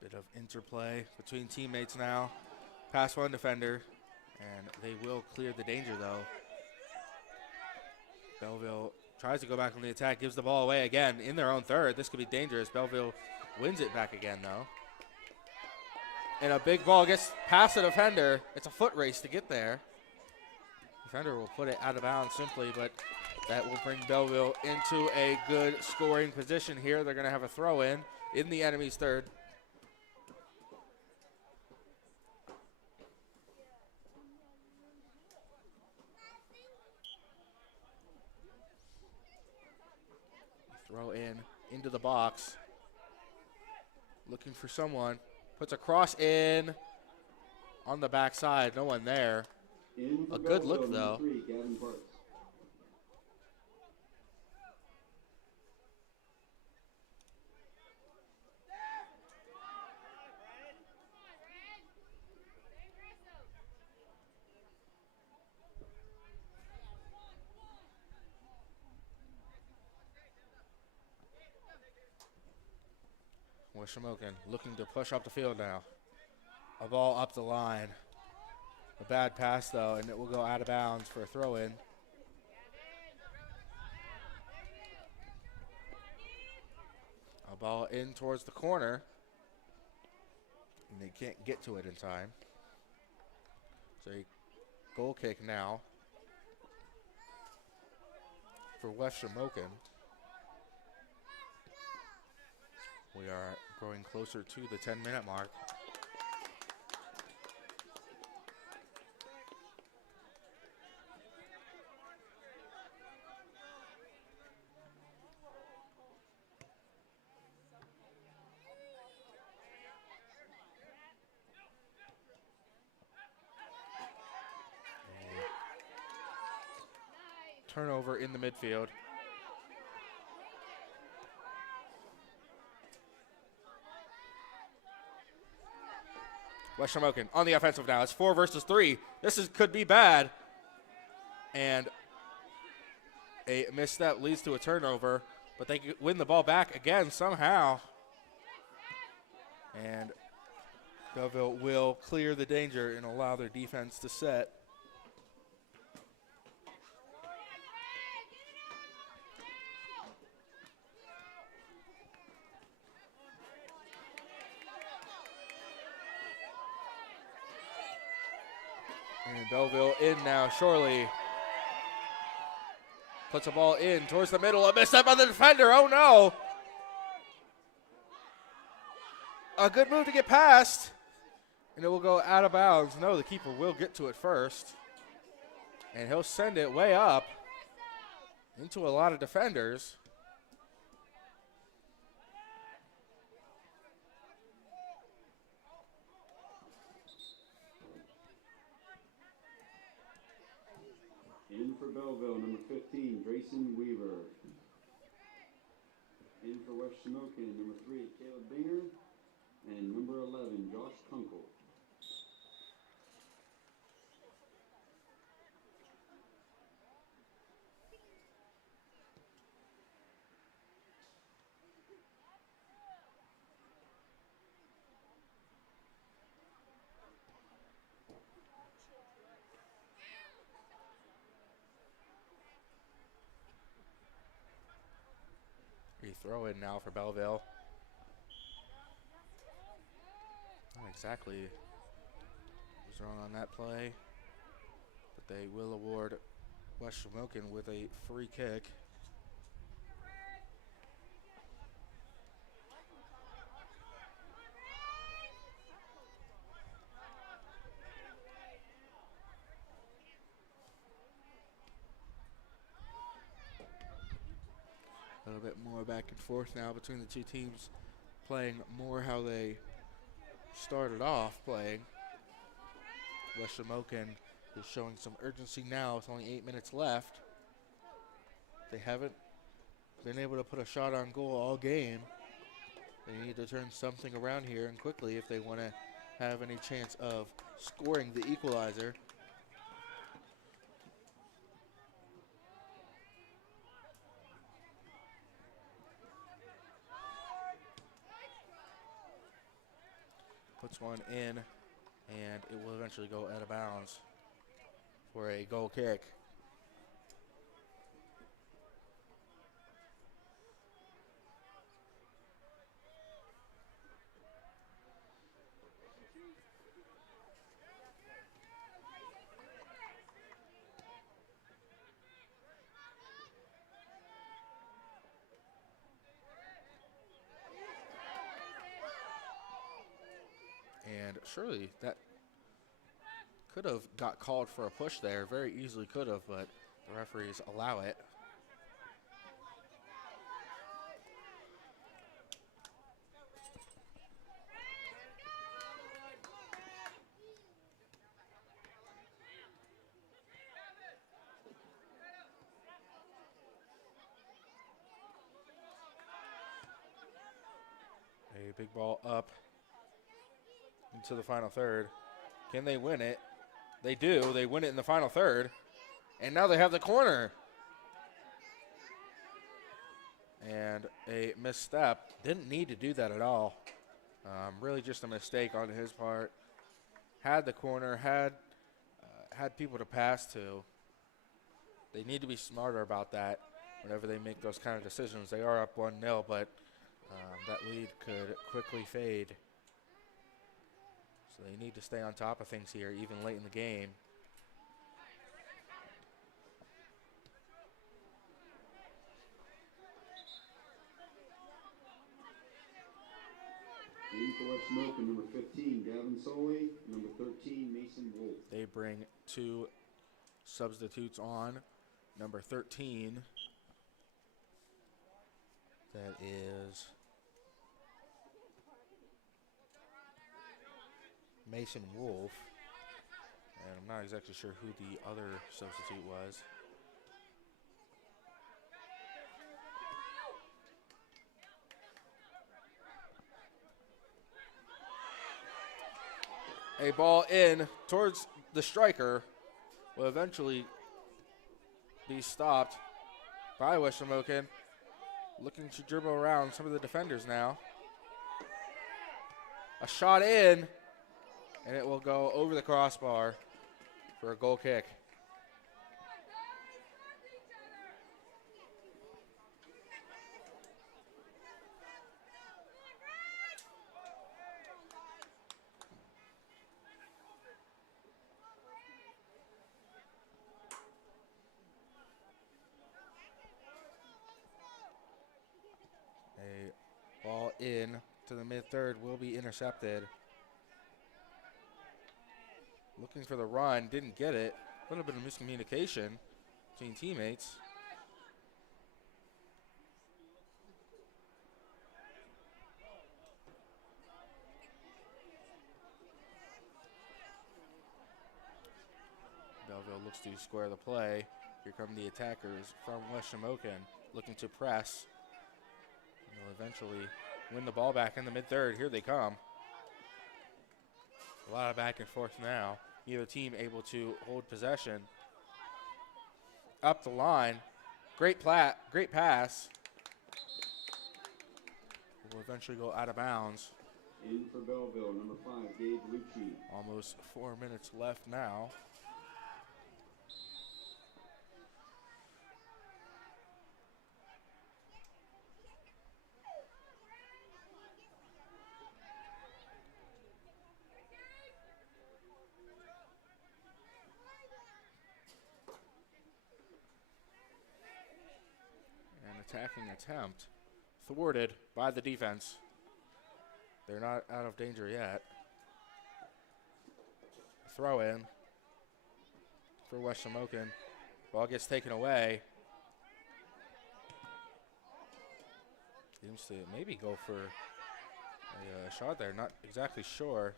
Bit of interplay between teammates now. Pass one defender, and they will clear the danger though. Belleville tries to go back on the attack, gives the ball away again in their own third. This could be dangerous. Belleville wins it back again though. And a big ball gets past the defender. It's a foot race to get there. Defender will put it out of bounds simply, but that will bring Belleville into a good scoring position here. They're going to have a throw in the enemy's third. Throw in into the box. Looking for someone. Puts a cross in on the backside. No one there. A good look, though. Shamokin looking to push up the field now. A ball up the line. A bad pass, though, and it will go out of bounds for a throw-in. A ball in towards the corner. And they can't get to it in time. So a goal kick now for West Shamokin. We are growing closer to the 10-minute mark. Turnover in the midfield. West Shamokin on the offensive now. It's 4 versus 3. Could be bad. And a misstep leads to a turnover, but they win the ball back again somehow. And Belleville will clear the danger and allow their defense to set. And Belleville in now, Shorley. Puts a ball in towards the middle. A misstep on the defender. Oh, no. A good move to get past. And it will go out of bounds. No, the keeper will get to it first. And he'll send it way up into a lot of defenders. In for Belleville, number 15, Grayson Weaver. In for West Shamokin, number 3, Caleb Binger. And number 11, Josh Kunkel. Free throw in now for Belleville. Not exactly what was wrong on that play, but they will award West Shamokin with a free kick. A little bit more back and forth now between the two teams, playing more how they started off playing. West Shamokin is showing some urgency now with only 8 minutes left. They haven't been able to put a shot on goal all game. They need to turn something around here and quickly if they want to have any chance of scoring the equalizer. Puts one in, and it will eventually go out of bounds for a goal kick. And surely that could have got called for a push there. Very easily could have, but the referees allow it. A big ball up into the final third. Can they win it? They do. They win it in the final third. And now they have the corner. And a misstep. Didn't need to do that at all. Really just a mistake on his part. Had the corner, had people to pass to. They need to be smarter about that whenever they make those kind of decisions. They are up 1-0, but that lead could quickly fade. So they need to stay on top of things here, even late in the game. In for West Shamokin, number 15, Gavin Soley, number 13, Mason Wolf. They bring two substitutes on. Number 13, that is Mason Wolf, and I'm not exactly sure who the other substitute was. A ball in towards the striker will eventually be stopped by West Shamokin. Looking to dribble around some of the defenders now. A shot in, and it will go over the crossbar for a goal kick. A ball in to the mid-third will be intercepted. Looking for the run, didn't get it. A little bit of miscommunication between teammates. Belleville looks to square the play. Here come the attackers from West Shamokin, looking to press. They'll eventually win the ball back in the mid-third. Here they come. A lot of back and forth now. Either team able to hold possession. Up the line. Great pass. Will eventually go out of bounds. In for Belleville, number 5, Dave Lucci. Almost 4 minutes left now. attacking attempt thwarted by the defense. They're not out of danger yet. Throw in for West Shamokin. Ball gets taken away. Seems to maybe go for a shot there. Not exactly sure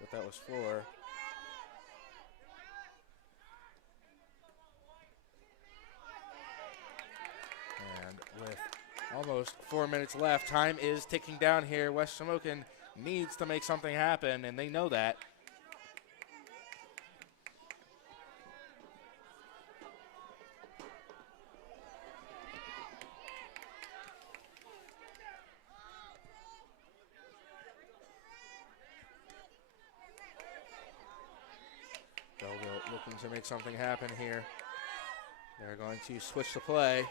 what that was for. And with almost 4 minutes left, time is ticking down here. West Shamokin needs to make something happen, and they know that. Belleville looking to make something happen here. They're going to switch the play.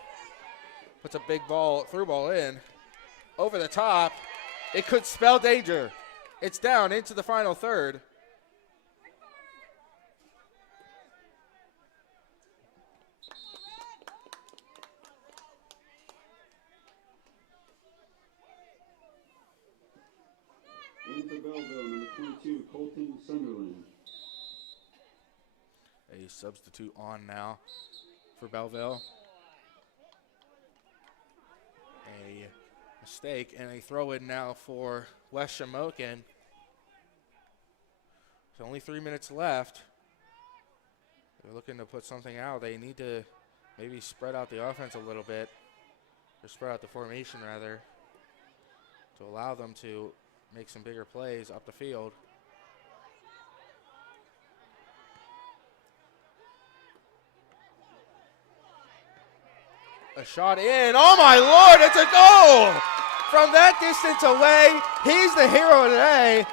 Puts a big ball, through ball in. Over the top. It could spell danger. It's down into the final third. In for Belleville, number 22, Colton Sunderland. A substitute on now for Belleville. A mistake and a throw in now for West Shamokin. There's only 3 minutes left. They're looking to put something out. They need to maybe spread out the offense a little bit, or spread out the formation rather, to allow them to make some bigger plays up the field. A shot in. Oh my Lord, it's a goal! From that distance away, he's the hero today.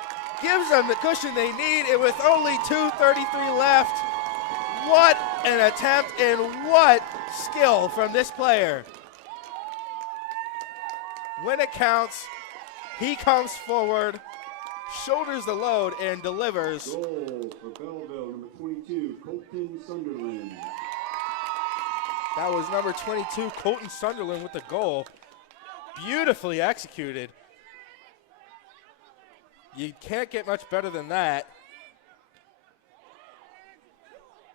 Gives them the cushion they need, and with only 2:33 left, what an attempt and what skill from this player. When it counts, he comes forward, shoulders the load, and delivers. Goal for Belleville, number 22, Colton Sunderland. That was number 22, Colton Sunderland, with the goal. Beautifully executed. You can't get much better than that.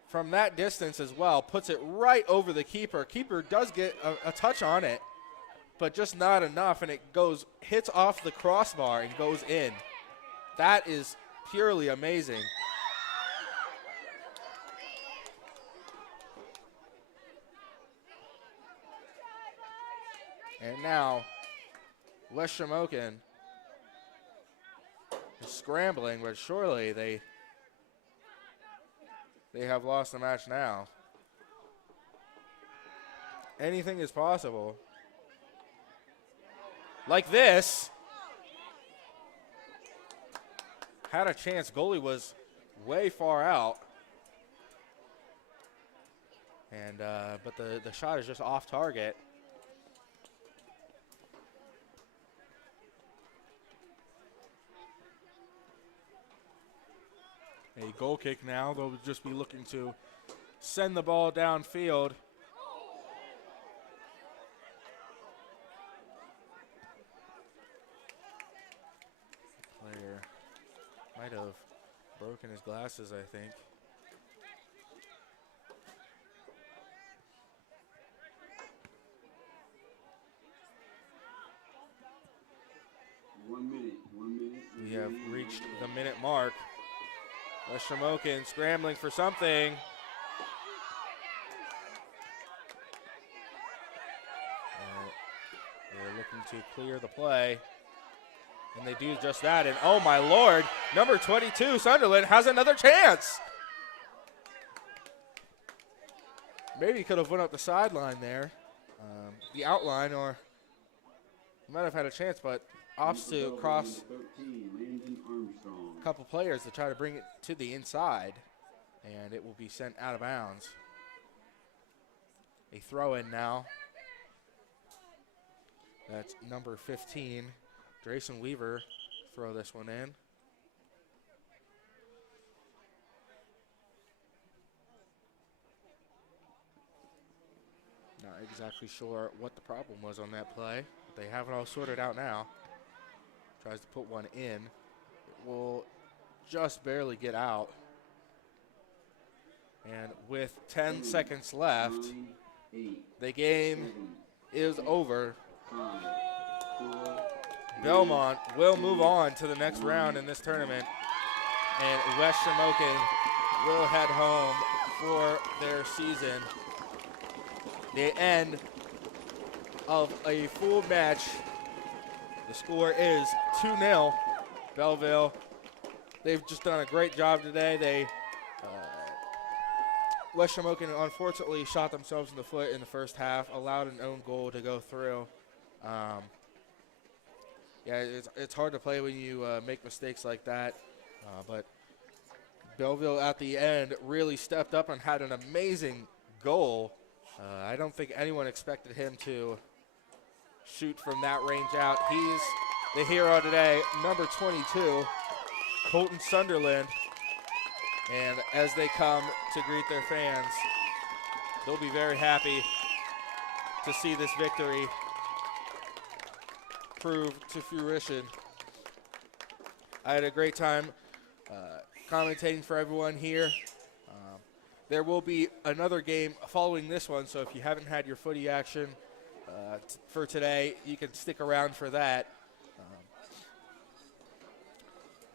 From that distance as well, puts it right over the keeper. Keeper does get a touch on it, but just not enough, and it hits off the crossbar and goes in. That is purely amazing. And now, West Shamokin is scrambling, but surely they have lost the match now. Anything is possible. Like this. Had a chance. Goalie was way far out. And but the shot is just off target. A goal kick now. They'll just be looking to send the ball downfield. Player might have broken his glasses, I think. One minute. We have reached the minute mark. West Shamokin scrambling for something. They're looking to clear the play. And they do just that. And oh my Lord, number 22, Sunderland, has another chance. Maybe he could have went up the sideline there. The outline, or he might have had a chance, but opts to cross 13, Landon Armstrong. a couple players to try to bring it to the inside, and it will be sent out of bounds. A throw in now. That's number 15, Drayson Weaver, throw this one in. Not exactly sure what the problem was on that play. But they have it all sorted out now. Tries to put one in. It will just barely get out. And with 10 seconds left, 9, 8, the game 7, is over. 5, 4, Belmont will move on to the next round in this tournament, and West Shamokin will head home for their season. The end of a full match. The score is 2-0. Belleville, they've just done a great job today. West Shamokin unfortunately shot themselves in the foot in the first half, allowed an own goal to go through. Yeah, it's hard to play when you make mistakes like that. But Belleville at the end really stepped up and had an amazing goal. I don't think anyone expected him to shoot from that range out. He's the hero today, number 22, Colton Sunderland. And as they come to greet their fans, they'll be very happy to see this victory prove to fruition. I had a great time commentating for everyone here. There will be another game following this one, so if you haven't had your footy action for today, you can stick around for that.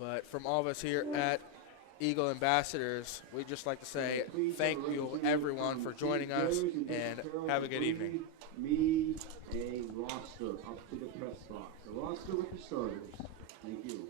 But from all of us here at Eagle Ambassadors, we'd just like to say thank you everyone for joining us, and have a good evening. Me a roster up to the press box. A roster with the starters. Thank you.